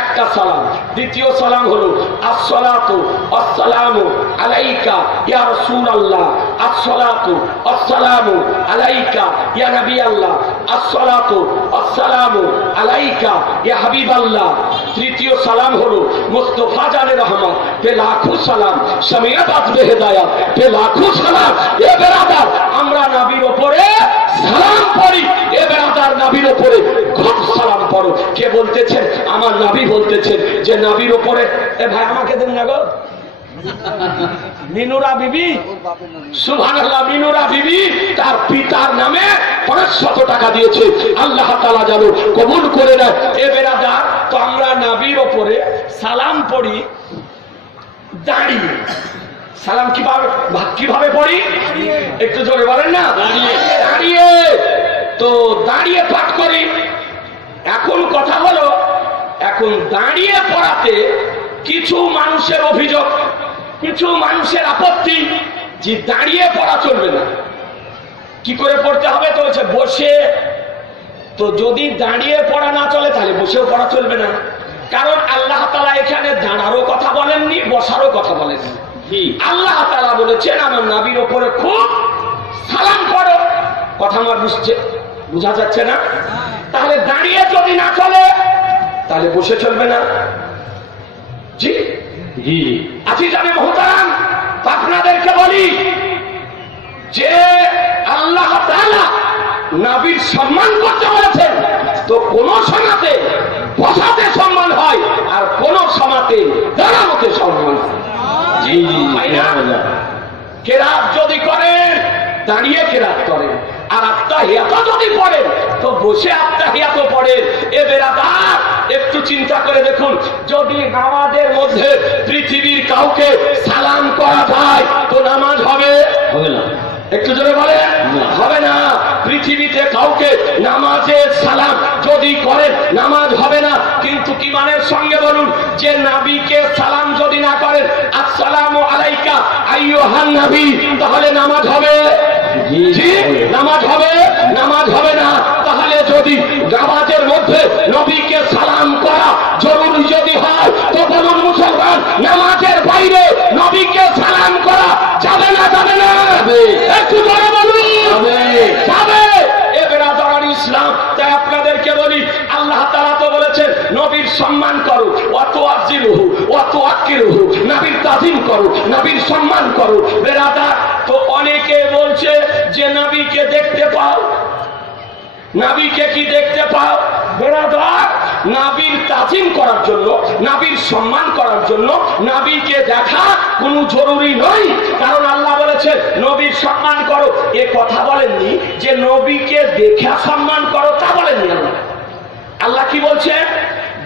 একটা সালাম। দ্বিতীয় সালাম হলো আসসালাতু আসসালামু আলাইকা ইয়া রাসূলুল্লাহ, আসসালাতু আসসালামু আলাইকা ইয়া নবী আল্লাহ, আসসালাতু আসসালামু আলাইকা ইয়া হাবিবাল্লাহ। তৃতীয় সালাম হলো মুস্তাফা জানে রহমত পে লাখো সালাম, শামিয়াত আজবে হেদায়েত পে লাখো সালাম। এ বেরাদার, আমরা নবীর উপরে সালাম পড়ি। এ বেরাদার, নবীর উপরে খুব সালাম পড়ো। কে বলতেছেন? আমার নবী বলতেছেন যে নবীর উপরে। এ ভাই আমাকে দেন না গো, মিনুরা বিবি, সুবহানাল্লাহ, মিনুরা বিবি তার পিতার নামে 500 টাকা দিয়েছে। আল্লাহ তাআলা যেন কবুল করে নেয়। এ বেরাদার, তো আমরা নবীর উপরে সালাম পড়ি দাঁড়িয়ে। সালাম কিভাবে পড়ি? একটু জোরে বলেন না। দাঁড়িয়ে। তো দাঁড়িয়ে পাঠ করি। এখন কথা হলো, এখন দাঁড়িয়ে পড়াতে কিছু মানুষের অভিযোগ, কিছু মানুষের আপত্তি যে দাঁড়িয়ে পড়া চলবে না। কি করে পড়তে হবে? তো হচ্ছে বসে। তো যদি দাঁড়িয়ে পড়া না চলে তাহলে বসেও পড়া চলবে না, কারণ আল্লাহ তাআলা এখানে দাঁড়ারও কথা বলেননি, বসারও কথা বলেননি। আল্লাহ তাআলা বলেছেন আমার নবীর ওপরে খুব সালাম করো। কথা আমার বুঝা যাচ্ছে না? তাহলে দাঁড়িয়ে যদি না চলে তাহলে বসে চলবে না। জি জি আজি জানে মহতারাম, আপনাদেরকে বলি যে আল্লাহ তাআলা নবীর সম্মান করতে বলেছেন, তো কোন সমাতে বসাতে সম্মান হয় আর কোন সমাতে দাঁড়ানোতে সম্মান হয়। জি জি কেরাত যদি করেন দাঁড়িয়ে কেরাত করেন, আর আত্তাহিয়াত যদি পড়েন তো বসে আত্তাহিয়াত পড়েন। এ বেরাদার, একটু চিন্তা করে দেখুন, যদি নামাজের মধ্যে পৃথিবীর কাউকে সালাম করা যায় তো নামাজ হবে? হবে না। একটু জোরে বলে হবে না। পৃথিবীতে কাউকে নামাজে সালাম যদি করেন নামাজ হবে না। কিন্তু কি মানের সঙ্গে বলুন, যে নবীকে সালাম যদি না করেন আসসালামু আলাইকা আইয়ুহান নবী, তাহলে নামাজ হবে? জি নামাজ হবে? নামাজ হবে না। তাহলে যদি নামাজের মধ্যে নবীকে সালাম করা জরুরি যদি হয় তো বলুন মুসলমান, নামাজের বাইরে নবীকে সালাম করা যাবে না? যাবে না? একটু বড় বলুন যাবে। এ বেরাদার ইসলাম, তাই আপনাদেরকে বলি আল্লাহ তাআলা তো বলেছেন নবীর সম্মান করো, ওয়াত আজিরুহু ওয়াত আকিরুহু, নবীর তাজিম করো, নবীর সম্মান করো। বেরাদার, তো অনেকে বলছে যে নবীকে দেখতে পাও। নবীকে কি দেখতে পাও? বেরাদার, নবীর তাজিম করার জন্য, নবীর সম্মান করার জন্য নবীকে দেখা কোনো জরুরি নয়, কারণ আল্লাহ বলেছেন নবীর সম্মান করো। এ কথা বলেননি যে নবীকে দেখা সম্মান করো, তা বলেননি আল্লাহ। আল্লাহ কি বলছেন?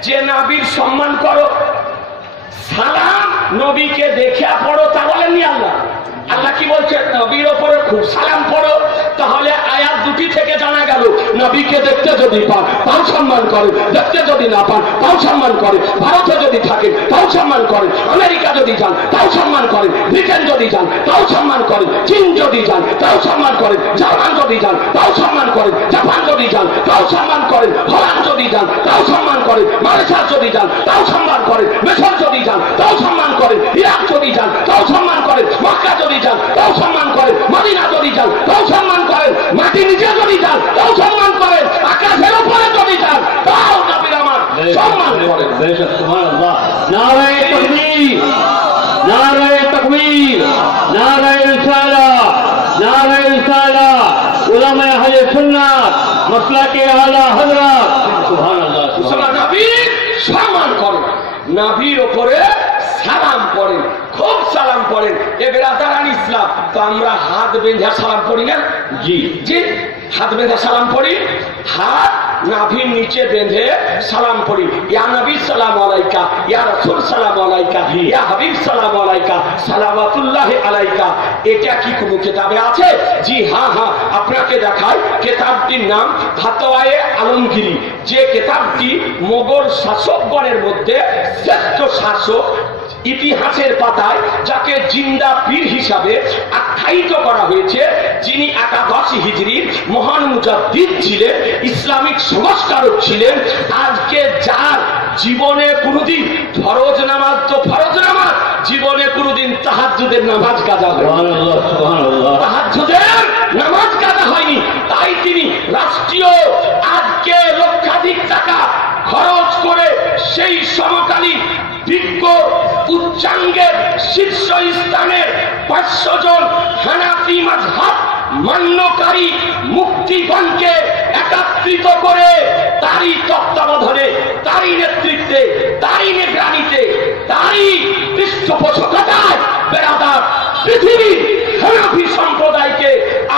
যে নবীর সম্মান করো, সালাম নবীকে দেখে পড়ো, তা বলেননি আল্লাহ। আল্লাহ কি বলছেন? নবীর ওপরে খুব সালাম পড়ো। তাহলে আয়াত দুটি থেকে জানা গেল নবীকে দেখতে যদি পান তাও সম্মান করে, দেখতে যদি না পান তাও সম্মান করে, ভারতে যদি থাকেন তাও সম্মান করে, আমেরিকা যদি যান তাও সম্মান করে, ব্রিটেন যদি যান তাও সম্মান করে, চীন যদি যান তাও সম্মান করে, জার্মান যদি যান তাও সম্মান করে, জাপান যদি যান তাও সম্মান করেন, হল্যান্ড যদি যান তাও সম্মান করে, মালয়েশিয়া যদি যান তাও সম্মান করে, মিশর যদি যান তাও সম্মান করে, ইরাক যদি যান তাও সম্মান করে, মক্কা যদি যান তাও সম্মান করে, মদিনা যদি যান তাও সম্মান করেন, মাটি নিচে যদি যান তাও সম্মান করেন, আকাশের উপরে যদি যান তাও নবীর আমার সম্মান করেন। সুবহানাল্লাহ। নারে তাকবীর, নারে তাকবীর, নারে রিসালাহ, নারে রিসালাহ, উলামায়ে আহলে সুন্নাত, মাসলাকে আলা হযরত। সুবহানাল্লাহ। নবীর সম্মান করেন, নবীর উপরে সালাম পড়েন, খুব সালাম পড়েন। এ বেরাদারান ইসলাম, তো আমরা হাত বেঁধে সালাম পড়ি না? জি জি হাত বেঁধে সালাম পড়ি, হাত নাভির নিচে বেঁধে সালাম পড়ি। ইয়া নবী সালাম আলাইকা, ইয়া রাসূল সালাম আলাইকা, ইয়া হাবিব সালাম আলাইকা, সালাওয়াতুল্লাহি আলাইকা। এটা কি কোনো কিতাবে আছে? জি হ্যাঁ হ্যাঁ, আপনাকে দেখাই। কিতাবটির নাম ফাতওয়ায়ে আলমগীরি, যে কিতাবটি মোগল শাসকগণের মধ্যে শ্রেষ্ঠ শাসক ইতিহাসের পাতায় যাকে জিন্দা পীর হিসাবে আখ্যায়িত করা হয়েছে, যিনি 81 হিজরির মহান মুজাদ্দিদ ছিলেন, ইসলামিক সংস্কারক ছিলেন। আজকে যার জীবনে কোনোদিন ফরজ নামাজ তো ফরজ নামাজ, জীবনে কোনোদিন তাহাজ্জুদের নামাজ কাজা হয়নি, তাহাজ্জুদের নামাজ কাজা হয়নি। তাই তিনি রাষ্ট্রীয় আজকে লক্ষাধিক টাকা খরচ করে সেই সমকালীন বিজ্ঞ উচ্চাঙ্গের শীর্ষস্থানের 500 জন হানাফি মাযহাব মান্যকারী মুক্তিগণকে একত্রিত করে তারই তত্ত্বাবধানে, তারই নেতৃত্বে, তারই নিগরানিতে, তারই পৃষ্ঠপোষকতায় বেরাদার পৃথিবীর হানাফি সম্প্রদায়কে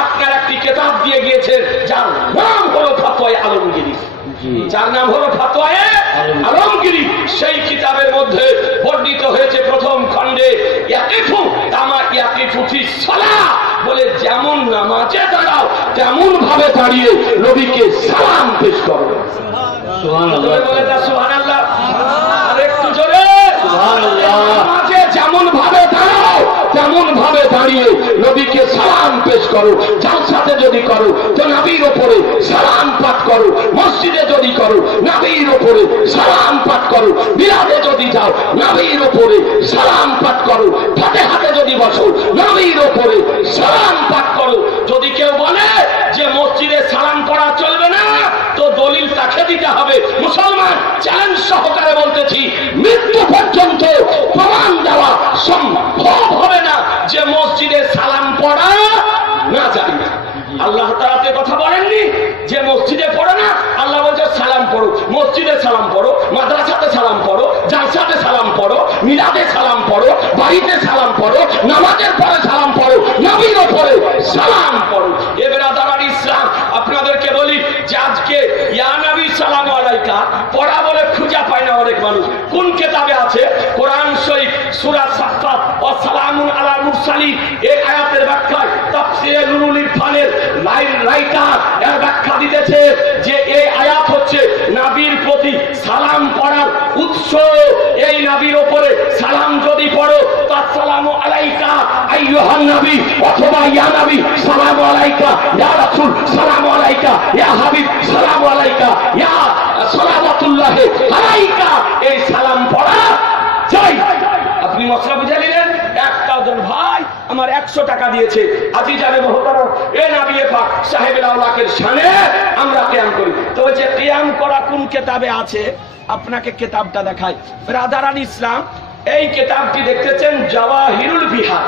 আপনার একটি কিতাব দিয়ে গিয়েছেন যার নাম হলো ফাতওয়ায়ে আলমগীরি, যার নাম হলো ফাতওয়ায়ে আলমগীরি। সেই কিতাবের মধ্যে বর্ণিত হয়েছে প্রথম খণ্ডে ইয়াকিফু কামা ইয়াকিফু ফি সালাহ, বলে যেমন নামাজে দাঁড়াও তেমন ভাবে দাঁড়িয়ে নবীকে সালাম পেশ করো। সুবহানাল্লাহ, বলে দাও সুবহানাল্লাহ। আর একটু জোরে সুবহানাল্লাহ। নামাজে যেমন ভাবে দাঁড়াও এমন ভাবে দাঁড়িয়ে নবীকে সালাম পেশ করো। জালসাতে যদি করো তো নবীর ওপরে সালাম পাঠ করো, মসজিদে যদি করো নবীর ওপরে সালাম পাঠ করো, বিলাদে যদি যাও নবীর ওপরে সালাম পাঠ করো, ফাতিহাতে যদি বসো নবীর ওপরে সালাম পাঠ করো। যদি কেউ বলে যে মসজিদে সালাম পড়া চলবে না, তো দলিল তাকে দিতে হবে। মুসলমান চ্যালেঞ্জ সহকারে বলতেছি, মৃত্যু পর্যন্ত প্রমাণ দেওয়া সম্ভব হবে না যে মসজিদে সালাম পড়া না যায় না। আল্লাহ তাআলা কথা বলেননি যে মসজিদে পড়ো না, আল্লাহ বলছে সালাম পড়ো, মসজিদে সালাম পড়ো, মাদ্রাসাতে সালাম পড়ো, জালসাতে সালাম পড়ো, মিলাদে সালাম পড়ো, বাড়িতে সালাম পড়ো, নামাজের পরে সালাম পড়ো, নবীর উপরে সালাম পড়ো। এ বেরাদার ইসলাম, আপনাদেরকে বলি যে আজকে ইয়া নবী সালাম আলাইকা পড়া বলে খুঁজে পায় না অনেক মানুষ। কোন কিতাবে আছে? কোরআন শরীফ সূরা সাফফাত ওয়া সালামুন আলা মুরসালিন, এই আয়াতের ব্যাখ্যায় তাফসীরে নুরুল ইরফানের রাইটার এর ব্যাখ্যা দিতেছে যে এই আয়াত হচ্ছে নবীর প্রতি সালাম পড়ার উৎস। এই নবীর উপরে সালাম যদি পড়ো, আসসালামু আলাইকা আইয়ুহান নবী, অথবা ইয়া নবী সালামু আলাইকা, ইয়া রাসূল সালামু আলাইকা, ইয়া হাবিব সালামু আলাইকা, ইয়া সালাওয়াতুল্লাহ আলাইকা, এই সালাম পড়া চাই। আপনি মশলা বুঝে নিলেন। একটা জন ভাই আমার 100 টাকা দিয়েছে, আজি জানে মহতারাম এ নবী পাক সাহেবের আওলাকের শানে আমরা কিয়াম করি। তো যে কিয়াম করা কোন কিতাবে আছে আপনাকে কিতাবটা দেখাই। ব্রাদারান ইসলাম, এই কিতাবটি দেখতেছেন জাওয়াহিরুল বিহার,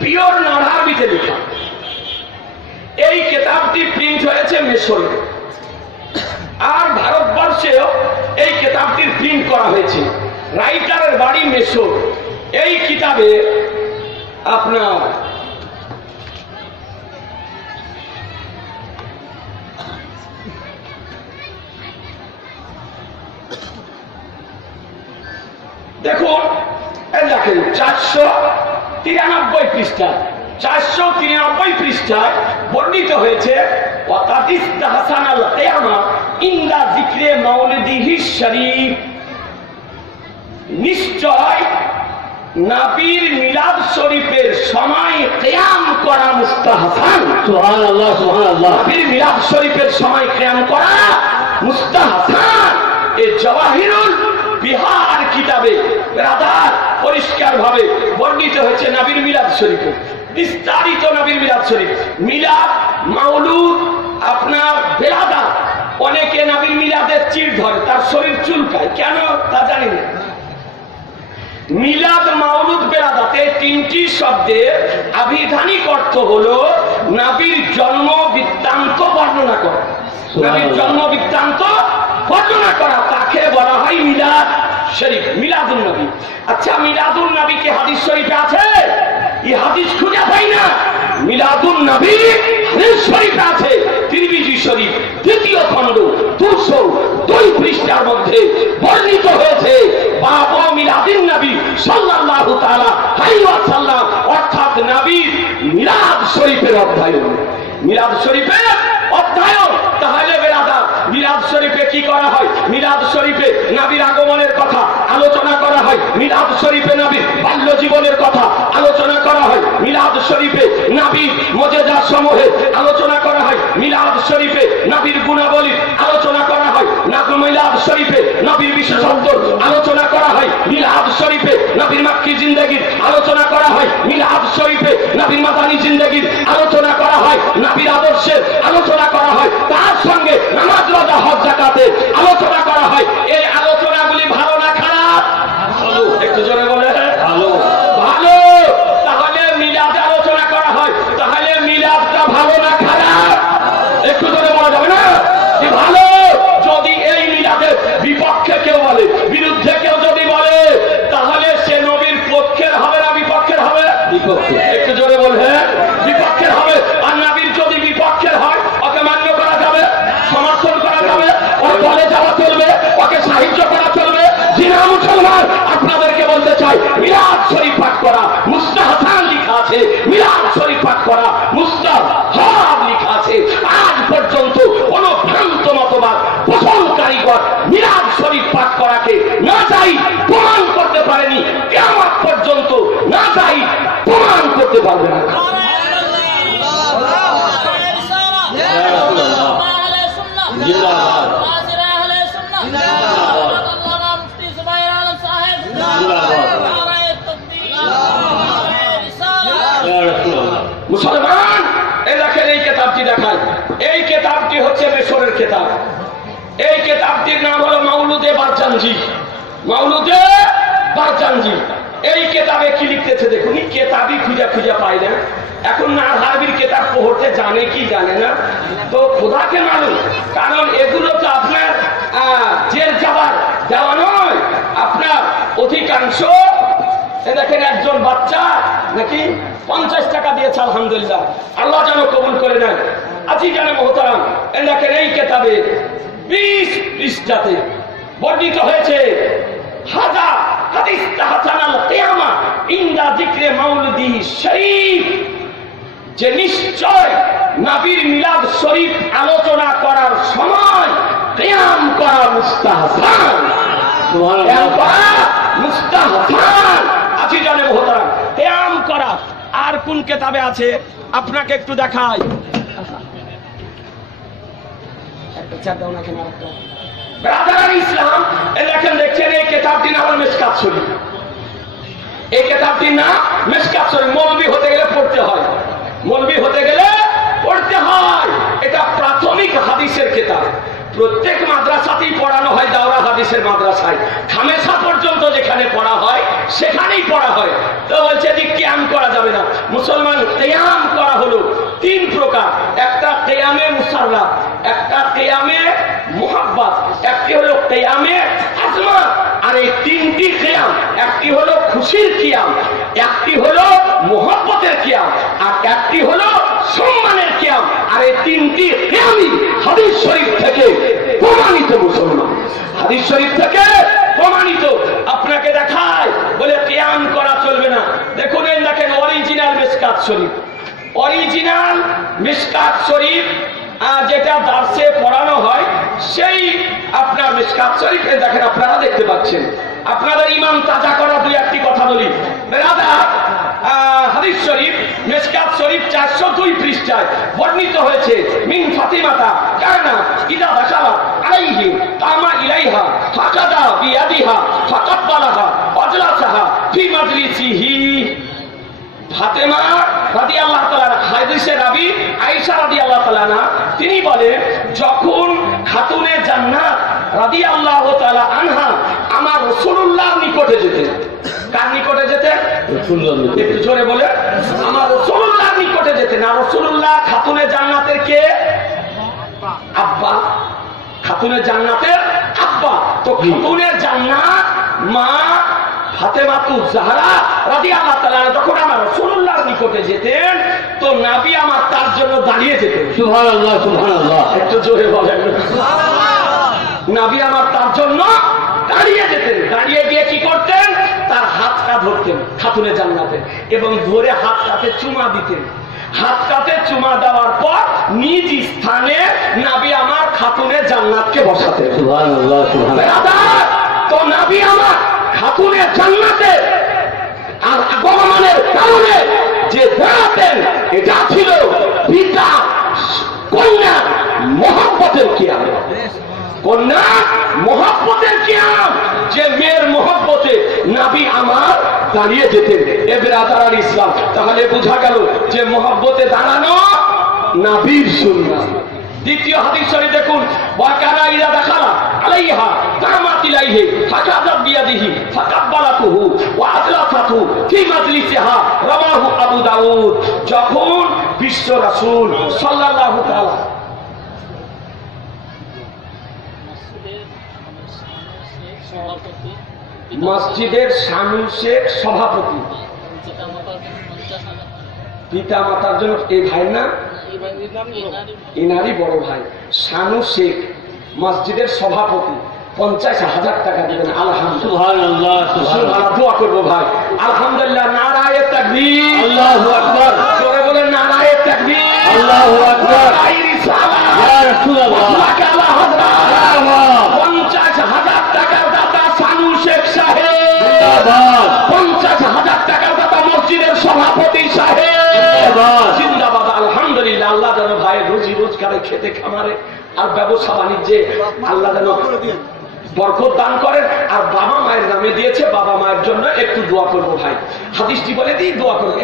পিওর আরবিতে লেখা। এই কিতাবটি প্রিন্ট হয়েছে মিশরে, আর ভারতবর্ষেও এই কিতাবটির প্রিন্ট করা হয়েছে। রাইটারের বাড়ি মিশর। এই কিতাবে আপনার দেখুন, দেখেন 493 পৃষ্ঠায়, 493 পৃষ্ঠায় বর্ণিত হয়েছে নিশ্চয় নবীর মিলাদ শরীফের সময় কিয়াম করা মুস্তাহসান। সুবহানাল্লাহ, সুবহানাল্লাহ। নবীর মিলাদ শরীফের সময় কিয়াম করা মুস্তাহসান। এই জাওয়াহিরুল বিহার কিতাবে ব্রাদার পরিষ্কার ভাবে বর্ণিত হয়েছে নবীর মিলাদ শরীফে, বিস্তারিত নবীর মিলাদ শরীফ। মিলাদ, মাওলুদ, আপনার বেলাদা। অনেকে নবীর মিলাদের চিড় ধরে, তার শরীর চুলকায়, কেন তা জানি না। মিলাদ, মাওলুদ, বেলাদাতে তিনটি শব্দের আবিধানিক অর্থ হলো নবীর জন্ম বৃত্তান্ত বর্ণনা করা। নবীর জন্ম বৃত্তান্ত বর্ণনা করা, তাকে বলা হয় মিলাদ শরীফ, মিলাদুন নবী। আচ্ছা, মিলাদুন নবী কি হাদিস শরীফে আছে? এই হাদিস খুঁজে পাই না। মিলাদুন নবী হাদিস শরীফে আছে। তিরমিজি শরীফ 2য় খণ্ড 202 পৃষ্ঠার মধ্যে বর্ণিত হয়েছে বাবু মিলাদিন নবী সাল্লাল্লাহু তাআলা আলাইহি ওয়াসাল্লাম, অর্থাৎ নবীর মিলাদ শরীফের অধ্যয়ন। মিলাদ শরীফের অধ্যয়ন। তাহলে বেরাদার, মিলাদ শরীফে কি করা হয়? মিলাদ শরীফে নবীর আগমনের কথা আলোচনা করা হয়। মিলাদ শরীফে নবীর বাল্য জীবনের কথা আলোচনা করা হয়। মিলাদ শরীফে নবীর মুজিজা সমূহে আলোচনা করা হয়। মিলাদ শরীফে নবীর গুণাবলী আলোচনা করা হয়। মিলাদ শরীফে নবীর বিশেষত্ব আলোচনা করা হয়। মিলাদ শরীফে নবীর মাক্কি জিন্দেগির আলোচনা করা হয়। মিলাদ শরীফে নবীর মাদানী জিন্দেগির আলোচনা করা হয়। নবীর আদর্শের আলোচনা করা হয়। তার সঙ্গে নামাজ, রোজা, হজ, যাকাতের আলোচনা করা হয়। এই আলোচনাগুলি ভালো না খারাপ? ভালো। একটু জোরে বলে ভালো। ভালো। তাহলে মিলাদে আলোচনা করা হয়, তাহলে মিলাদটা ভালো না খারাপ? একটু জোরে বলা যাবে না যে ভালো? যদি এই মিলাদের বিপক্ষে কেউ বলে, বিরুদ্ধে কেউ যদি বলে, তাহলে সে নবীর পক্ষের হবে না বিপক্ষের হবে? বিপক্ষে। একটু জোরে বলে বিপক্ষের হবে। আর নবীর যদি বিপক্ষের হয়, ওকে মান্য করা যাবে, সমর্থন করা যাবে, ওর দলে যাওয়া চলবে, ওকে সাহায্য করা চলবে। জিনা মুসলমান, আপনাদেরকে বলতে চাই, মিলাদ শরীফ পাঠ করা মুস্তাহসান লেখা আছে, মিলাদ শরীফ পাঠ করা মুস্তাহাব লেখা আছে। আজ পর্যন্ত কোন ভ্রান্ত মতবাদ পোষণ কারিগর মিলাদ শরীফ পাঠ করাকে না চাই প্রমাণ করতে পারেনি। কিয়ামত পর্যন্ত না চাই প্রমাণ করতে পারবে না। মুসলমান, এই দেখেন এই কেতাবটি দেখায়। এই কেতাবটি হচ্ছে মিশরের কেতাব। এই কেতাবটির নাম হলো মাউলুদে বারজানজি। মাউলুদে বারজানজি। এই কেতাবে কি লিখতেছে দেখুন, কেতাবই খুঁজে খুঁজে পাই না। এখন না হারবির কেতাব পড়তে জানে কি জানে না, তো খোদাকে মালুম। কারণ এগুলো তো আপনার জেল যাবার দেওয়া নয়। আপনার অধিকাংশ দেখেন একজন বাচ্চা নাকি 50 টাকা দিয়েছে, আলহামদুলিল্লাহ, আল্লাহ যেন কবুল করে নেন। আজি জানে মোহতারাম, দেখেন এই কেতাবে 20 পৃষ্ঠাতে বর্ণিত হয়েছে হাজা হাদিস তাহসানাল কিয়ামা ইনদা যিকরে মাউলিদি শরীফ, যে নিশ্চয় নবীর মিলাদ শরীফ আলোচনা করার সময় কিয়াম করা মুস্তাহসান। মুস্তাহসান আজি জানে মোহতারাম, কিয়াম করা। আর কোন কেতাবে আছে আপনাকে একটু দেখাই। ইসলাম দেখেন, দেখছেন এই কেতাবটির নাম মিশকাত শরীফ। এই কেতাবটির নাম মিশকাত শরীফ। মৌলবি হতে গেলে পড়তে হয়, মৌলবি হতে গেলে পড়তে হয়। এটা প্রাথমিক হাদিসের কেতাব। প্রত্যেক মাদ্রাসাতেই পড়ানো হয়, দাওরা হাদিসের মাদ্রাসায় খামেসা পর্যন্ত যেখানে পড়া হয় সেখানেই পড়া হয়। তো বলছে যে কিয়াম করা যাবে না। মুসলমান, কিয়াম করা হলো 3 প্রকার। একটা কিয়ামে মুসাররা, একটা কিয়ামে মুহাব্বাত, একটি হলো কিয়ামে আজমা। আর এই 3টি কিয়াম, একটি হলো খুশির কিয়াম, একটি হলো মুহাব্বতের কিয়াম, আর একটি হলো সম্মানের কিয়াম। আর এই 3টি কিয়ামই হাদিস শরীফ থেকে প্রমাণিত। মুসলমান, হাদিস শরীফ থেকে প্রমাণিত। আপনাকে দেখায় বলে কিয়াম করা চলবে না। দেখুন, এই দেখেন অরিজিনাল মিশকাত শরীফ। অরিজিনাল মিশকাত শরীফ যেটা দার্সে পড়ানো হয়, সেই আপনার মিশকাত শরীফ দেখেন, আপনারা দেখতে পাচ্ছেন। আপনাদের ইমান তাজা করা 2-1টি কথা বলি। বেরাদার, হাদিস শরীফ মিশকাত শরীফ 402 পৃষ্ঠায় বর্ণিত হয়েছে, মিন ফাতিমাতা কানা ইদা দাখালা আলাইহি কামা ইলাইহা ফাকাদা বিয়াদিহা ফাকাব্বালাহা ওয়াজলাসাহা ফি মাজলিসিহি। ফাতেমা রাদিয়াল্লাহু তাআলা, হাদিসের রাবী আয়েশা রাদিয়াল্লাহু তাআলা, তিনি বলেন, যখন খাতুনে জান্নাত রাদিয়াল্লাহু তাআলা আনহা আমার রাসূলুল্লাহর নিকটে যেতেন। কার নিকটে যেতেন? রাসূলুল্লাহর নিকটে। একটু জোরে বলে, আমার রাসূলুল্লাহর নিকটে যেতেন। আর রাসূলুল্লাহ খাতুনে জান্নাতের কে? আব্বা। খাতুনে জান্নাতের আব্বা। তো খাতুনে জান্নাত মা ফাতেমাতু জাহরা রাদিয়াল্লাহু তাআলা যখন আমার রাসূলুল্লাহর নিকটে যেতেন, তো নবী আমার তার জন্য দাঁড়িয়ে যেতেন। সুবহানাল্লাহ, সুবহানাল্লাহ, একটু জোরে বলেন। নবী আমার তার জন্য দাঁড়িয়ে যেতেন। দাঁড়িয়ে গিয়ে কি করতেন? তার হাতটা ধরতেন খাতুনে জান্নাতে, এবং ধরে হাতটাতে চুমা দিতেন। হাতটাতে চুমা দেওয়ার পর নিজ স্থানে নবী আমার খাতুনে জান্নাতকে বসাতেন। সুবহানাল্লাহ, সুবহানাল্লাহ। তো নবী আমার খাতুনে জান্নাতে আর আগমনের কারণে যে দাঁড়াতেন, এটা ছিল পিতা কন্যা মহব্বতের কিয়াম। কন্যা মহব্বতের কিয়াম, যে মেয়ের মহব্বতে নবী আমার দাঁড়িয়ে যেতেন। এ বিরাদার ইসলাম, তাহলে বোঝা গেল যে মহব্বতে দাঁড়ানো নবীর সুন্নাত। দ্বিতীয় হাদিস শরীফ দেখুন, ওয়াকানা ইযা দাখালা আলাইহা কামাত ইলাইহি ফাকাযাব বিয়াদিহি ফাকাব্বালাতুহু ওয়া আজলাসাতু ফি মাজলিসিহা, রাওয়াহু আবু দাউদ। যখন বিশ্ব রাসূল সাল্লাল্লাহু তাআলা মসজিদের শানু শেখ সভাপতি, পিতা মাতার জন্য এই ভাই না, এনারই বড় ভাই শানু শেখ মসজিদের সভাপতি, 50,000 টাকা দিবেন। আলহামদুলিল্লাহ, দোয়া করবো ভাই। আলহামদুলিল্লাহ, নারায়ে তাকবীর, আল্লাহু আকবার। জোরে বলেন নারায়ে তাকবীর, আল্লাহু আকবার। ইয়া রাসূলুল্লাহ, 50,000 টাকার দাতা শানু শেখ সাহেব, 50,000 টাকার দাতা মসজিদের সভাপতি সাহেব। রুজি রোজগারে, খেতে খামারে আর ব্যবসা বাণিজ্যে আল্লাহ যেন বরকত দান করেন। আর বাবা মায়ের নামে দিয়েছে, বাবা মায়ের জন্য একটু দোয়া করবো ভাই। হাদিসটি বলে দিই, দোয়া করবো,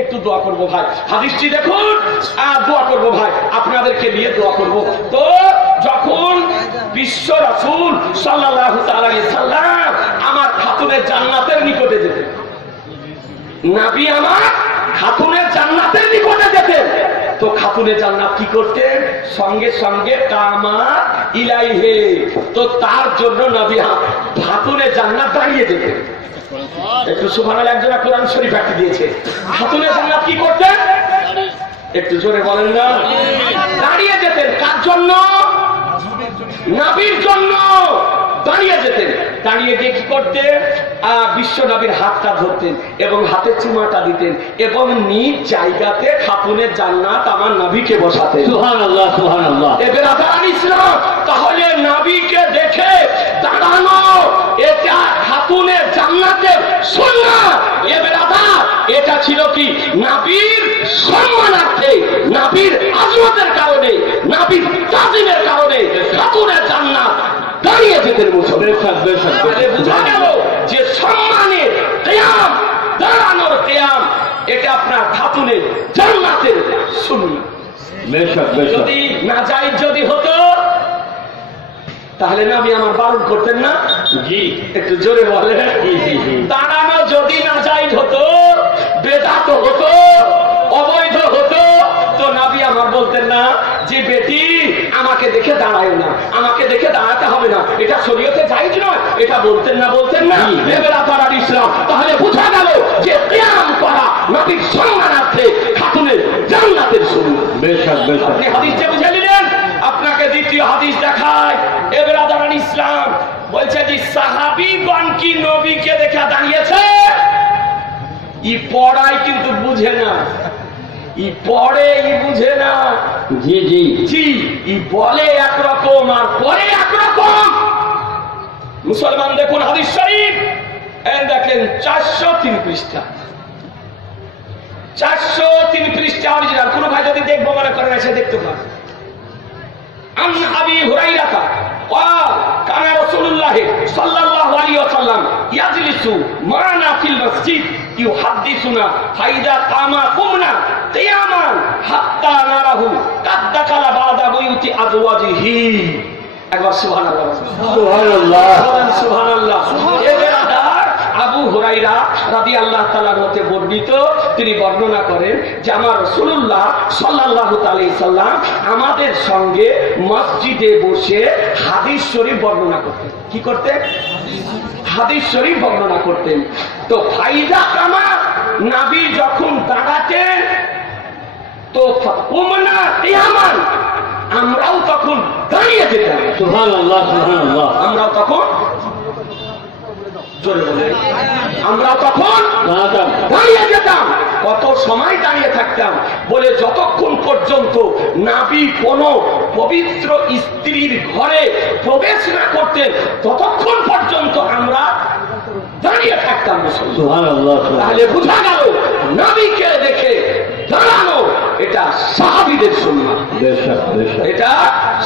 একটু দোয়া করবো ভাই। হাদিসটি দেখুন, দোয়া করবো ভাই, আপনাদেরকে নিয়ে দোয়া করবো। তো যখন বিশ্ব রাসূল সাল্লাল্লাহু তাআলা আলাইহি সাল্লাম আমার খাতুনের জান্নাতের নিকটে যেতেন, নবী আমার খাতুনের জান্নাতের নিকটে যেতেন, তো খাতুনে জান্নাত কি করতেন? সঙ্গে সঙ্গে কামা ইলাইহে, তো তার জন্য নবী খাতুনে জান্নাত দাঁড়িয়ে যেতেন। একটু সুবহানাল্লাহ, একজনা কোরআন শরীফ একটি দিয়েছে। খাতুনে জান্নাত কি করতেন? একটু জোরে বলেন না। দাঁড়িয়ে যেতেন। কার জন্য? নবীর জন্য দাঁড়িয়ে যেতেন। দাঁড়িয়ে গিয়ে কি করতেন? বিশ্ব নবীর হাতটা ধরতেন এবং হাতে চুমাটা দিতেন এবং নিজ জায়গাতে খাতুনের জান্নাত আমার নবীকে বসাতেন। সুবহানাল্লাহ, সুবহানাল্লাহ। এবার আদান ইসলাম, তাহলে নবীকে দেখে দাঁড়ানো এটা খাতুনের জান্নাতের সুন্নাত। এবার আদান, এটা ছিল কি? নবীর সম্মানার্থে, নবীর আজমতের কারণে, নবীর তাজিমের কারণে খাতুনের জান্নাত দাঁড়িয়ে যেতেন মুসলমান। বোঝা গেল যে সম্মানের কিয়াম, দাঁড়ানোর কিয়াম, এটা আপনার খাতুনের জান্নাতের সুন্নাত। যদি নাজায়েজ যদি হতো তাহলে নবী আমার বারণ করতেন না? জি, একটু জোরে বলেন। দাঁড়ানো যদি নাজায়েজ হতো, বেদাত হতো, অবৈধ হতো, তো নবী আমার বলতেন না যে বেটি আমাকে দেখে দাঁড়ায় না, আমাকে দেখে দাঁড়াতে হবে না, এটা শরীয়তে জায়েজ নয়, এটা বলতেন না, বলতেন না। এবার আতার ইসলাম, তাহলে বোঝা গেল যে কিয়াম করা নবীর সম্মানার্থে খাতুনের জান্নাতের সুন্নাত। বেশক বেশক, আপনি হাদিসটা বুঝে নিলেন। আপনাকে দ্বিতীয় হাদিস দেখায়। এবার আতার ইসলাম বলছে যে সাহাবীগণ কি নবীকে দেখে দাঁড়িয়েছে? ই পড়ায় কিন্তু বুঝে না, ই পড়ে ই বুঝে না। জি জি জি, ই বলে একরকম আর পড়ে একরকম। মুসলমান দেখুন হাদিস শরীফ, দেখেন 403 পৃষ্ঠা, 403 পৃষ্ঠা অরিজিনাল। কোন ভাই যদি দেখবো মনে করেন এসে দেখতে পান। আন আবি হুরায়রা قال كان رسول الله صلى الله عليه وسلم يجلس معنا في المسجد يحدثنا فإذا قام قمنا قياما حتى نراه قد دخل بعد بيوت أزواجه। একবার সুবহানাল্লাহ, সুবহানাল্লাহ, সুবহানাল্লাহ। আবু হুরায়রা রাদিয়াল্লাহু তাআলার মতে বর্ণিত, তিনি বর্ণনা করেন যে আমার রাসূলুল্লাহ সাল্লাল্লাহু আলাইহি সাল্লাম আমাদের সঙ্গে মসজিদে বসে হাদিস শরীফ বর্ণনা করতেন। কি করতেন? হাদিস শরীফ বর্ণনা করতেন। তো ফাইদা কামা, নবী যখন দাঁড়াতেন, তো কুমনা কিয়ামান, আমরাও তখন দাঁড়িয়ে যেতাম। সুবহানাল্লাহ, সুবহানাল্লাহ। আমরাও তখন দাঁড়িয়ে যেতাম। কত সময় দাঁড়িয়ে থাকতাম? বলে যতক্ষণ পর্যন্ত নবী কোন পবিত্র স্ত্রীর ঘরে প্রবেশ না করতেন ততক্ষণ পর্যন্ত আমরা দাঁড়িয়ে থাকতাম। তাহলে বোঝা গেল নবীকে দেখে দাঁড়ানো এটা সাহাবীদের সুন্নাত, এটা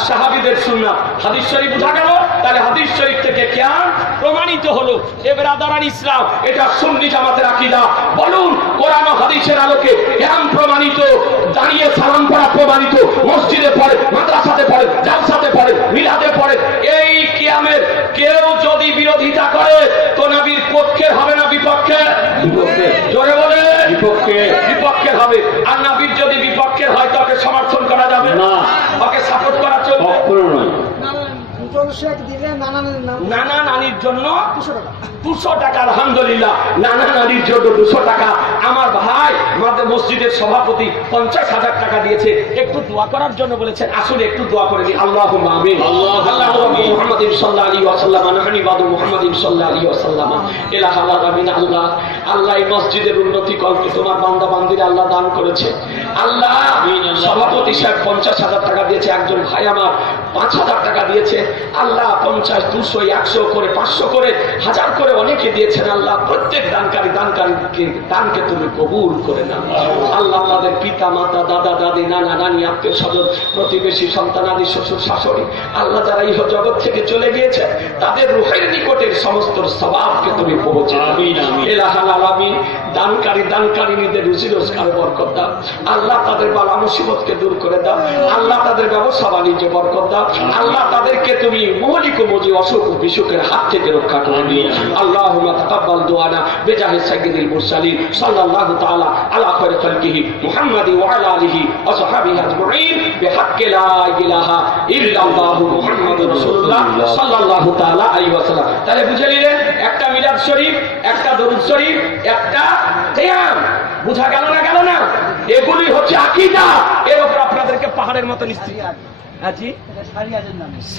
সাহাবীদের সুন্নাত। হাদিস শরীফ বোঝা গেল। তাহলে হাদিস শরীফ থেকে জ্ঞান প্রমাণিত হলো। এবার আদারান ইসলাম, এটা সুন্নি জামাতের আকীদা। বলুন কোরআন ও হাদিসের আলোকে জ্ঞান প্রমাণিত, দাঁড়িয়ে সালাম করা প্রমাণিত, মসজিদে পড়ে, মাদ্রাসাতে পড়ে, জালসাতে পড়ে, মিলাদে পড়ে, এই কিয়ামের কেউ যদি বিরোধিতা করে তো নবীর পক্ষের হবে না বিপক্ষে? জোরে বলে বিপক্ষে, বিপক্ষের হবে। আর নবীর যদি বিপক্ষের হয় তাকে সমর্থন করা যাবে না, ওকে সাপোর্ট করা চলবে না। নানা নানির জন্য 200 টাকা, আলহামদুলিল্লাহ, নানা নানির জন্য 200 টাকা। আমার ভাই আমাদের মসজিদের সভাপতি 50,000 টাকা দিয়েছে একটু দোয়া করার জন্য, বলেছেন আসলে একটু দোয়া করে দিই। আল্লাহুম্মা আমিন। আল্লাহুম্মা মুহাম্মাদিন সাল্লাল্লাহু আলাইহি ওয়াসাল্লাম, নাহানি বাদু মুহাম্মাদিন সাল্লাল্লাহু আলাইহি ওয়াসাল্লাম, ইলাহা আল্লাহ, আমিন। আল্লাহ আল্লাহ এই মসজিদের উন্নতি কল্পে তোমার বান্দা বান্দিরা আল্লাহ দান করেছে। আল্লাহ সভাপতি সাহেব 50,000 টাকা দিয়েছে, একজন ভাই আমার 5,000 টাকা দিয়েছে। আল্লাহ 50, 200, 100 করে, 500 করে, 1000 করে অনেকে দিয়েছেন। আল্লাহ প্রত্যেক দানকে তুমি কবুল করে নাও। আল্লাহ আমাদের পিতা মাতা, দাদা দাদি, নানা নানি, আত্মীয় স্বজন, প্রতিবেশী, সন্তানাদি, শ্বশুর শাশুড়ি, আল্লাহ যারা ইহ জগৎ থেকে চলে গিয়েছে তাদের রূহের নিকটের সমস্ত সওয়াবকে তুমি পৌঁছে দাও। ইলাহুল আলামিন, দানকারীদের রুজি রোজগার বরকত দাও। আল্লাহ তাদের বালা মুসিবতকে দূর করে দাও। আল্লাহ তাদের ব্যবসা বাণিজ্য বরকত দাও। আল্লাহ তাদেরকে তুমি মহলিক মজি অসুখ বিসুখের হাত থেকে রক্ষা করে দিও। আল্লাহুম্মা তাকাব্বাল দুআনা বিজাহি সাইয়্যিদিল মুরসালিন সাল্লাল্লাহু তাআলা আলা খায়রি খালকিহি মুহাম্মাদি ওয়া আলা আলিহি ওয়া সাহবিহি আজমাইন বিহাক্কি লা ইলাহা ইল্লাল্লাহু মুহাম্মাদুর রাসূলুল্লাহ সাল্লাল্লাহু তাআলা আলাইহি ওয়াসাল্লাম। তাহলে বুঝে নিলেন, একটা মিলাদ শরীফ, একটা দরুদ শরীফ, একটা কিয়াম। বুঝা গেল না? গেল না? এগুলি হচ্ছে আকীদা। এর উপর আপনাদেরকে পাহাড়ের মতো নিশ্চিত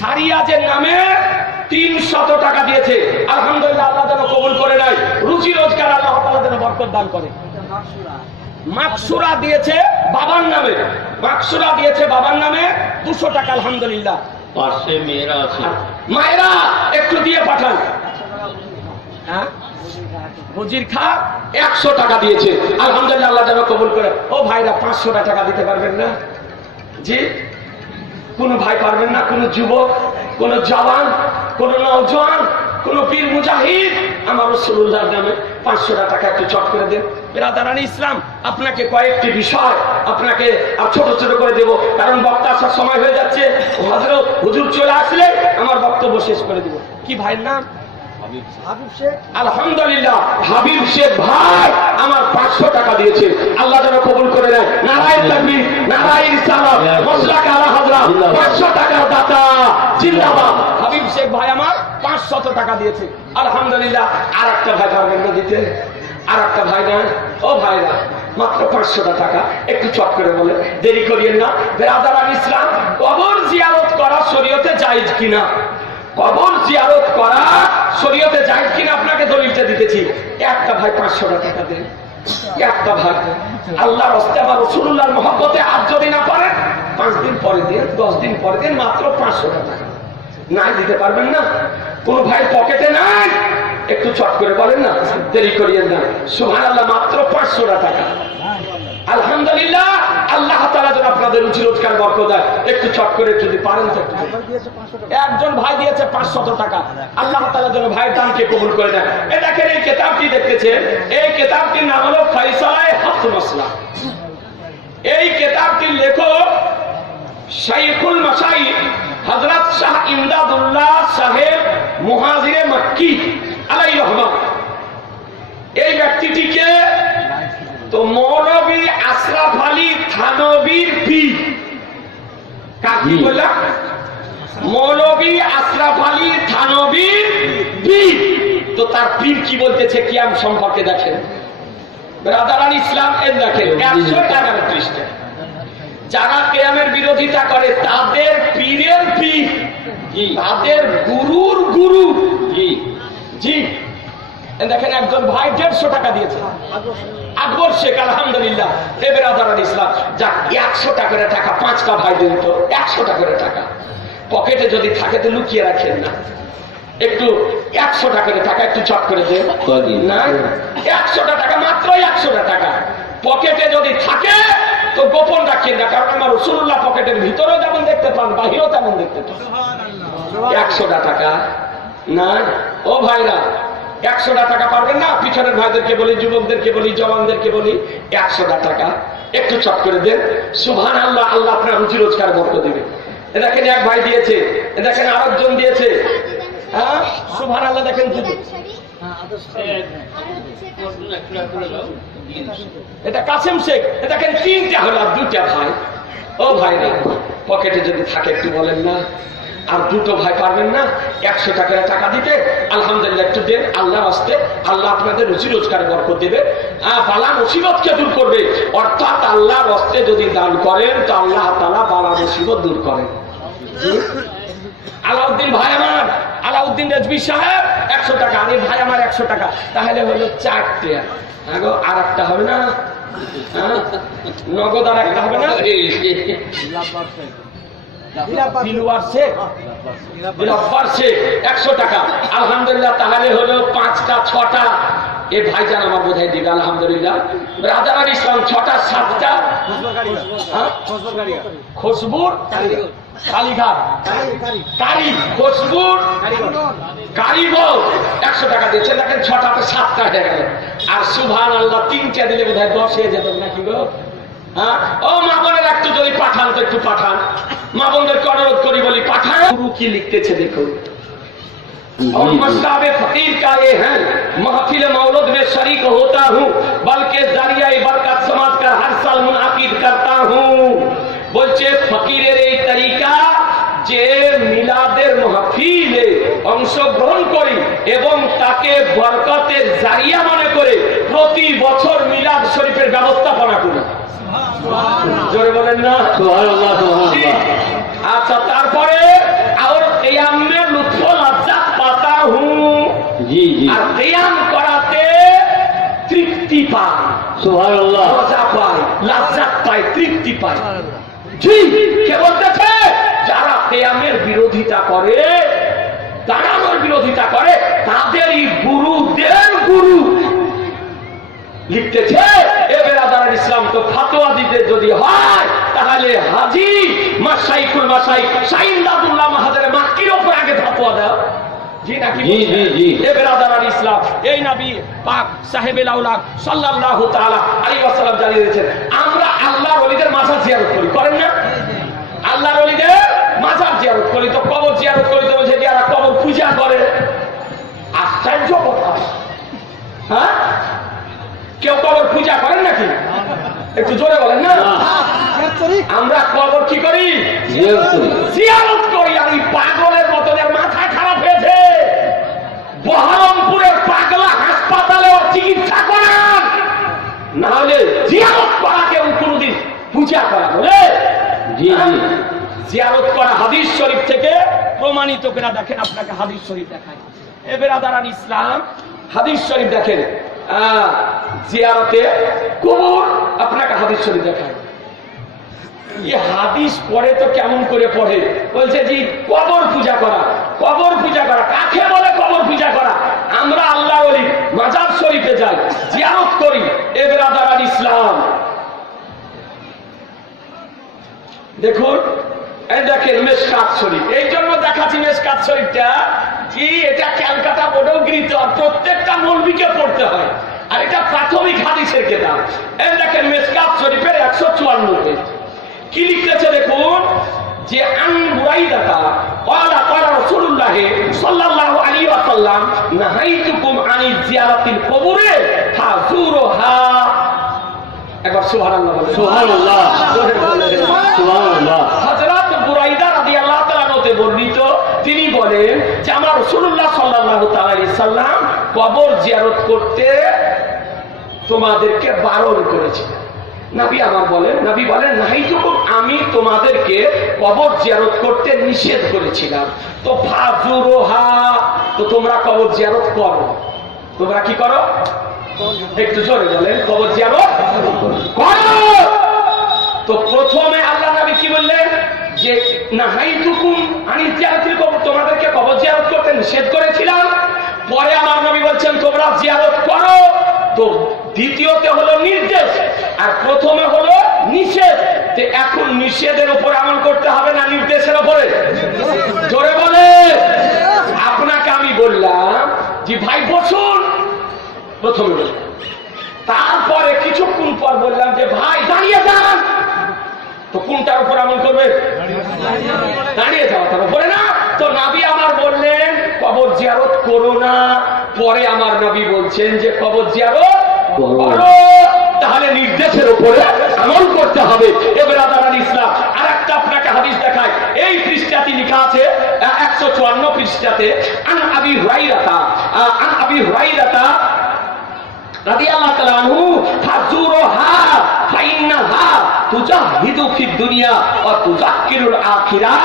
সারিয়াজের নামে 300 টাকা দিয়েছে। আলহামদুলিল্লাহ, আল্লাহ যেন কবুল করে নেয়। রুজি রোজগার আল্লাহ তাআলা যেন বরকত দান করে। মাকসুরা দিয়েছে বাবার নামে, মাকসুরা দিয়েছে বাবার নামে 200 টাকা। আলহামদুলিল্লাহ। পাশে মেয়েরা আছে, মায়েরা একটু দিয়ে পাঠান। হ্যাঁ, বুজির খা 100 টাকা দিয়েছে। আলহামদুলিল্লাহ, আল্লাহ যেন কবুল করে। ও ভাইরা 500 টাকা দিতে পারবেন না? জি, কোন ভাই পারবেন না? কোন যুবক, কোন জওয়ান, কোন নওজওয়ান, কোন পীর মুজাহিদ আমার রাসূলুল্লাহর নামে 500 টাকা একটু চট করে দেন। বিরাদারানি ইসলাম, আপনাকে কয়েকটি বিষয় আপনাকে আর ছোট ছোট করে দেব, কারণ বক্তা আসার সময় হয়ে যাচ্ছে। হযরত হুজুর চলে আসলে আমার বক্তব্য শেষ করে দেব। কি ভাইয়ের নাম? আলহামদুলিল্লাহ, হাবিব শেখ ভাই আমার 500 টাকা দিয়েছে। আল্লাহ যেন কবুল করে নেয়। নারায়ে তাকবীর, নারায়ে রিসালাত, মাসলাক আলা হযরত। 500 টাকার দাতা জিন্দাবাদ। হাবিব শেখ ভাই আমার 500 টাকা দিয়েছে। আলহামদুলিল্লাহ। আর একটা ভাই পারবেন না দিতে? আর একটা ভাই না? ও ভাইরা, মাত্র 500 টাকা একটু চট করে বলে, দেরি করিয়েন না। বিরাদারান ইসলাম, কবর জিয়ারত করা শরীয়তে জায়েজ কিনা? কবর জিয়ারত করা শরীয়তে জায়েজ কিনা আপনাকে দলিলটা দিতেছি। একটা ভাই 500 টাকা দেন, একটা ভাই। আল্লাহর রাস্তে আমার রাসূলুল্লাহর মহব্বতে আজ যদি না পারেন, 5 দিন পরে দিন, 10 দিন পরে দিন, মাত্র 500 টাকা। নাই দিতে পারবেন না? কোন ভাই পকেটে নাই? একটু চট করে বলেন না, দেরি করিয়েন না। সুবহানাল্লাহ, মাত্র 500 টাকা। আলহামদুলিল্লাহ, আল্লাহ তাআলা যেন আপনাদের রুজি রোজগার বরকত দেয়। একটু চট করে যদি পারেন তো। একজন ভাই দিয়েছে 500 টাকা। আল্লাহ তাআলা যেন ভাইয়ের দানকে কবুল করে দেয়। এই দেখেন, এই কিতাবটি দেখতেছেন, এই কিতাবটির নাম হলো ফায়সালায়ে হাফস মাসলাক। এই কিতাবটির লেখক শাইখুল মাশাইখ হযরত শাহ ইমদাদুল্লাহ সাহেব মুহাজিরে মক্কি আলাইহি রহমান। এই ব্যক্তিটিকে তো মৌলভী আশরাফ আলী থানবীর পীর। কাকি বললা? মৌলভী আশরাফ আলী থানবীর পীর। তো তার পীর কি বলতেছে কিয়াম সম্পর্কে দেখেন। বিরাদারান ইসলাম, এর দেখেন 111 পৃষ্ঠা। যারা কিয়ামের বিরোধিতা করে তাদের পীরের পীর, তাদের গুরুর গুরু। জি, দেখেন একজন ভাই 150 টাকা দিয়েছে। আকবর শেখ। আলহামদুলিল্লাহ। হে বিরাদারান ইসলাম, যাক 100 টাকা করে টাকা 5টা ভাই দেন তো। 100 টাকা করে টাকা পকেটে যদি থাকে তো লুকিয়ে রাখেন না। একটু 100 টাকা করে টাকা একটু চট করে দেন না। 100 টাকা, মাত্র 100 টাকা পকেটে যদি থাকে তো গোপন রাখেন না, কারণ আমার রাসূলুল্লাহ পকেটের ভিতরেও যেমন দেখতে পান, বাহিরেও তেমন দেখতে পান। 100 টাকা না। ও ভাইরা, 100 টাকা পারবেন না? পিছনের ভাইদেরকে বলি, যুবকদেরকে বলি, জওয়ানদেরকে বলি, 100 টাকা একটু চট করে দেন। সুবহানাল্লাহ, আল্লাহ আপনার রুজি রোজগার বরকত দিবে। দেখেন এক ভাই দিয়েছে, দেখেন আরেকজন দিয়েছে। হ্যাঁ, সুবহানাল্লাহ। দেখেন এটা কাসেম শেখ। দেখেন 3টা হলো, 2টা ভাই। ও ভাই না, পকেটে যদি থাকে একটু বলেন না। আর 2টো ভাই পারবেন না 100 টাকা দিতে? আলহামদুলিল্লাহ, একটু দেন আল্লাহর রাস্তে। আল্লাহ আপনাদের রুজি রোজগারে বরকত দেবে, বালা মুসিবতকে দূর করবে। অর্থাৎ আল্লাহর রাস্তে যদি দান করেন তো আল্লাহ তাআলা বালা মুসিবত দূর করেন। আলাউদ্দিন ভাই আমার, আলাউদ্দিন রেজভী সাহেব 100 টাকা, আরে ভাই আমার 100 টাকা, তাহলে হলো 4 টাকা। আর একটা হবে না, নগদ আর একটা হবে না, দিলওয়ার শেখ 100 টাকা। আলহামদুলিল্লাহ, তাহলে হলো 5টা 6টা। এ ভাইজান আমার বোধহয় দিবে আলহামদুলিল্লাহ। রাজার ইসলাম 6টা 7টা খুশবুর কালীঘাট কারি খুশবুর কারিগর 100 টাকা দিচ্ছে। দেখেন 6টাতে 7টা হয়ে গেল। আর সুবহানাল্লাহ 3টা দিলে বোধহয় 10 হয়ে যেত নাকি গো? হ্যাঁ, ও মা বোনের একটু যদি পাঠান তো একটু পাঠান, মা বোনদেরকে অনুরোধ করি বলি পাঠান। গুরু কি লিখতেছে দেখুন। और मसलाब फकीर का ये है, महफिल मौलूद में शरीक होता हूँ, बल्कि जरिया बरकत समाज का हर साल मुनाकिद करता हूँ। বলছে ফকিরের এই তরিকা যে মিলাদের মাহফিলে অংশগ্রহণ করি এবং তাকে বরকতের জারিয়া মনে করে প্রতি বছর মিলাদ শরীফের ব্যবস্থাপনা করি। জোরে বলেন না সুবহানাল্লাহ সুবহানাল্লাহ। আচ্ছা, তারপরে और क़याम में लुत्फ़ लज्जत पाता हूँ। जी जी। और क़याम कराते तृप्ति पाए, सुभानअल्लाह, मजा पाए, लज्जत पाए, तृप्ति पाए। জি, কে বলতেছে? যারা क़यामेর বিরোধিতা করে, দাঁড়ানোর বিরোধিতা করে, তাদেরই গুরুদের গুরু লিখতেছে। এ বেরাদার ইসলাম তো ফতোয়া দিতে যদি হয় তাহলে হাজী মাশাইখুল মাশাইখ শাহিদাতুল্লাহ মাহাজারে মাক্কির উপর আগে ফতোয়া দাও। জি নাকি? জি জি জি। এ বেরাদার ইসলাম, এই নবী পাক সাহেবে লাউলা সাল্লাল্লাহু তাআলা আলাইহি ওয়াসাল্লাম জানিয়ে দিয়েছেন, আমরা আল্লাহর ওলিদের মাজার জিয়ারত করি, করেন না? আল্লাহর ওলিদের মাজার জিয়ারত করি, তো কবর জিয়ারত করি তো বলছে যারা কবর পূজা করে। আশ্চর্য কথা। হ্যাঁ, কেউ কবর পূজা করেন নাকি? একটু জোরে বলেন না। আমরা কবর কি করি? জিয়ারত করি। আর এই পাগলের মতো মাথা খারাপ হয়েছে, বহরমপুরের পাগলা হাসপাতালে ওর চিকিৎসা করান, না হলে জিয়ারত করা কেউ কোনদিন পূজা করা বলে? জিয়ারত করা হাদিস শরীফ থেকে প্রমাণিত করে। দেখেন, আপনাকে হাদিস শরীফ দেখায়। এ বেরাদারান ইসলাম, হাদিস শরীফ দেখেন, জিয়ারতে কবর আপনাকে হাদিস শরীফ দেখায়। ये হাদিস পড়ে তো কেমন করে পড়ে? বলছে জি কবর পূজা করা। কবর পূজা করা কাকে বলে? কবর পূজা করা। আমরা আল্লাহ ওলি মাজার শরীফে যাই, জিয়ারত করি। এ বেরাদারান ইসলাম, দেখুন, এই দেখেন মেশকাত শরীফ। এই জন্য দেখাচ্ছি মেশকাত শরীফটা, জি এটা ক্যালকাটা বোর্ডেও গৃহীত, প্রত্যেকটা মৌলবীকে পড়তে হয়। আর এটা প্রাথমিক হাদিসের কিতাব। এই দেখেন মেশকাত শরীফের 154 পেজ। কি লিখতেছে দেখুন, যে আন বুরাইদাতা ক্বালা ক্বালা রাসূলুল্লাহ সাল্লাল্লাহু আলাইহি ওয়াসাল্লাম নাহাইতুকুম আনি জিয়ারাতিল কবুরে ফাজুরুহা। একবার সুবহানাল্লাহ বলেন। সুবহানাল্লাহ সুবহানাল্লাহ। হযরত বুরাইদা রাদিয়াল্লাহু তাআলা হতে বর্ণিত, তিনি বলেন যে আমরা রাসূলুল্লাহ সাল্লাল্লাহু তাআলা আলাইহি সাল্লাম কবর জিয়ারত করতে তোমাদেরকে বারণ করেছি। নবী আমার বলেন, নবী বলেন নাহাইতুকুম, আমি তোমাদেরকে কবর জিয়ারত করতে নিষেধ করেছিলাম। তো ফাজুরুহা, তো তোমরা কবর জিয়ারত করো। তোমরা কি করো? একটু জোরে বলেন, কবর জিয়ারত করো। তো প্রথমে আল্লাহ নবী কি বললেন? যে নাহাইতুকুম আনি জিয়ারতিল কবর, তোমাদেরকে কবর জিয়ারত করতে নিষেধ করেছিলাম। পরে আমার নবী বলছেন তোমরা জিয়ারত করো। তো দ্বিতীয়তে হলো নির্দেশ, আর প্রথমে হলো নিষেধ। যে এখন নিষেধের উপর আমল করতে হবে না নির্দেশের উপরে? জোরে বলে। আপনাকে আমি বললাম যে ভাই বসুন, প্রথমে বললাম, তারপরে কিছুক্ষণ পর বললাম যে ভাই দাঁড়িয়ে যান। তো কোনটার উপর আমল করবে? দাঁড়িয়ে যাওয়ার উপরে না। তো নবী আমার বললেন কবর জিয়ারত করো না। পরে আমার নবী বলছেন যে কবর জিয়ারত করো। তাহলে নির্দেশের উপরে আমল করতে হবে। এবার আদারান ইসলাম আর একটা আপনাকে হাদিস দেখায়। এই পৃষ্ঠাটি লেখা আছে 154 পৃষ্ঠাতে, আন আবি হুরাইরাতা রাদিয়াল্লাহু তাআলা আনহু ফাজুরুহা ফাইন্নাহা তুজাহিদু ফিদ দুনিয়া ওয়া তুযাক্কিরুল আখিরাহ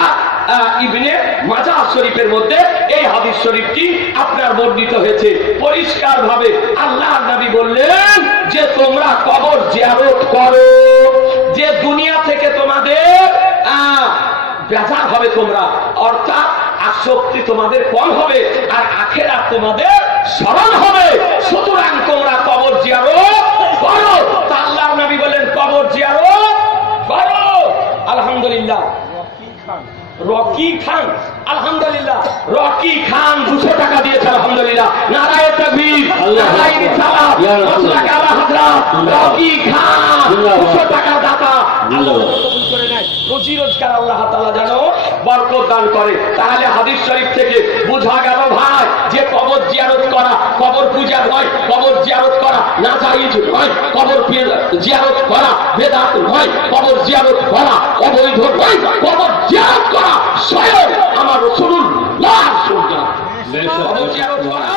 ইবনে মাজাহ শরীফের মধ্যে এই হাদিস শরীফটি আপনার বর্ণিত হয়েছে। পরিষ্কার ভাবে আল্লাহর নবী বললেন যে তোমরা কবর জিয়ারত করো, যে দুনিয়া থেকে তোমাদের বেজার হবে, তোমরা অর্থাৎ আসক্তি তোমাদের কম হবে আর আখেরাত তোমাদের স্মরণ হবে। সুতরাং তোমরা কবর জিয়ারত করো। তা আল্লাহর নবী বলেন কবর জিয়ারত করো। আলহামদুলিল্লাহ। রকি খান, আলহামদুলিল্লাহ, রকি খান 200 টাকা দিয়েছে, আলহামদুলিল্লাহ। নারায়ে তাকবীর, নারায়ে রিসালাত, মাসলাক আলা হযরত রকি খান 200 টাকা দাতা। আল্লাহ কবুল করে নেয়, রুজি রোজগার আল্লাহ তাআলা যেন বরকত দান করে। তাহলে হাদিস শরীফ থেকে বোঝা গেল ভাই যে কবর জিয়ারত করা কবর পূজা নয়, কবর জিয়ারত করা নাজায়েজ নয়, কবর জিয়ারত করা বেদাত নয়, কবর জিয়ারত করা অবৈধ নয়, কবর জিয়ারত করা স্বয়ং আমার রাসূলুল্লাহ সুন্নাহ। কবর জিয়ারত করা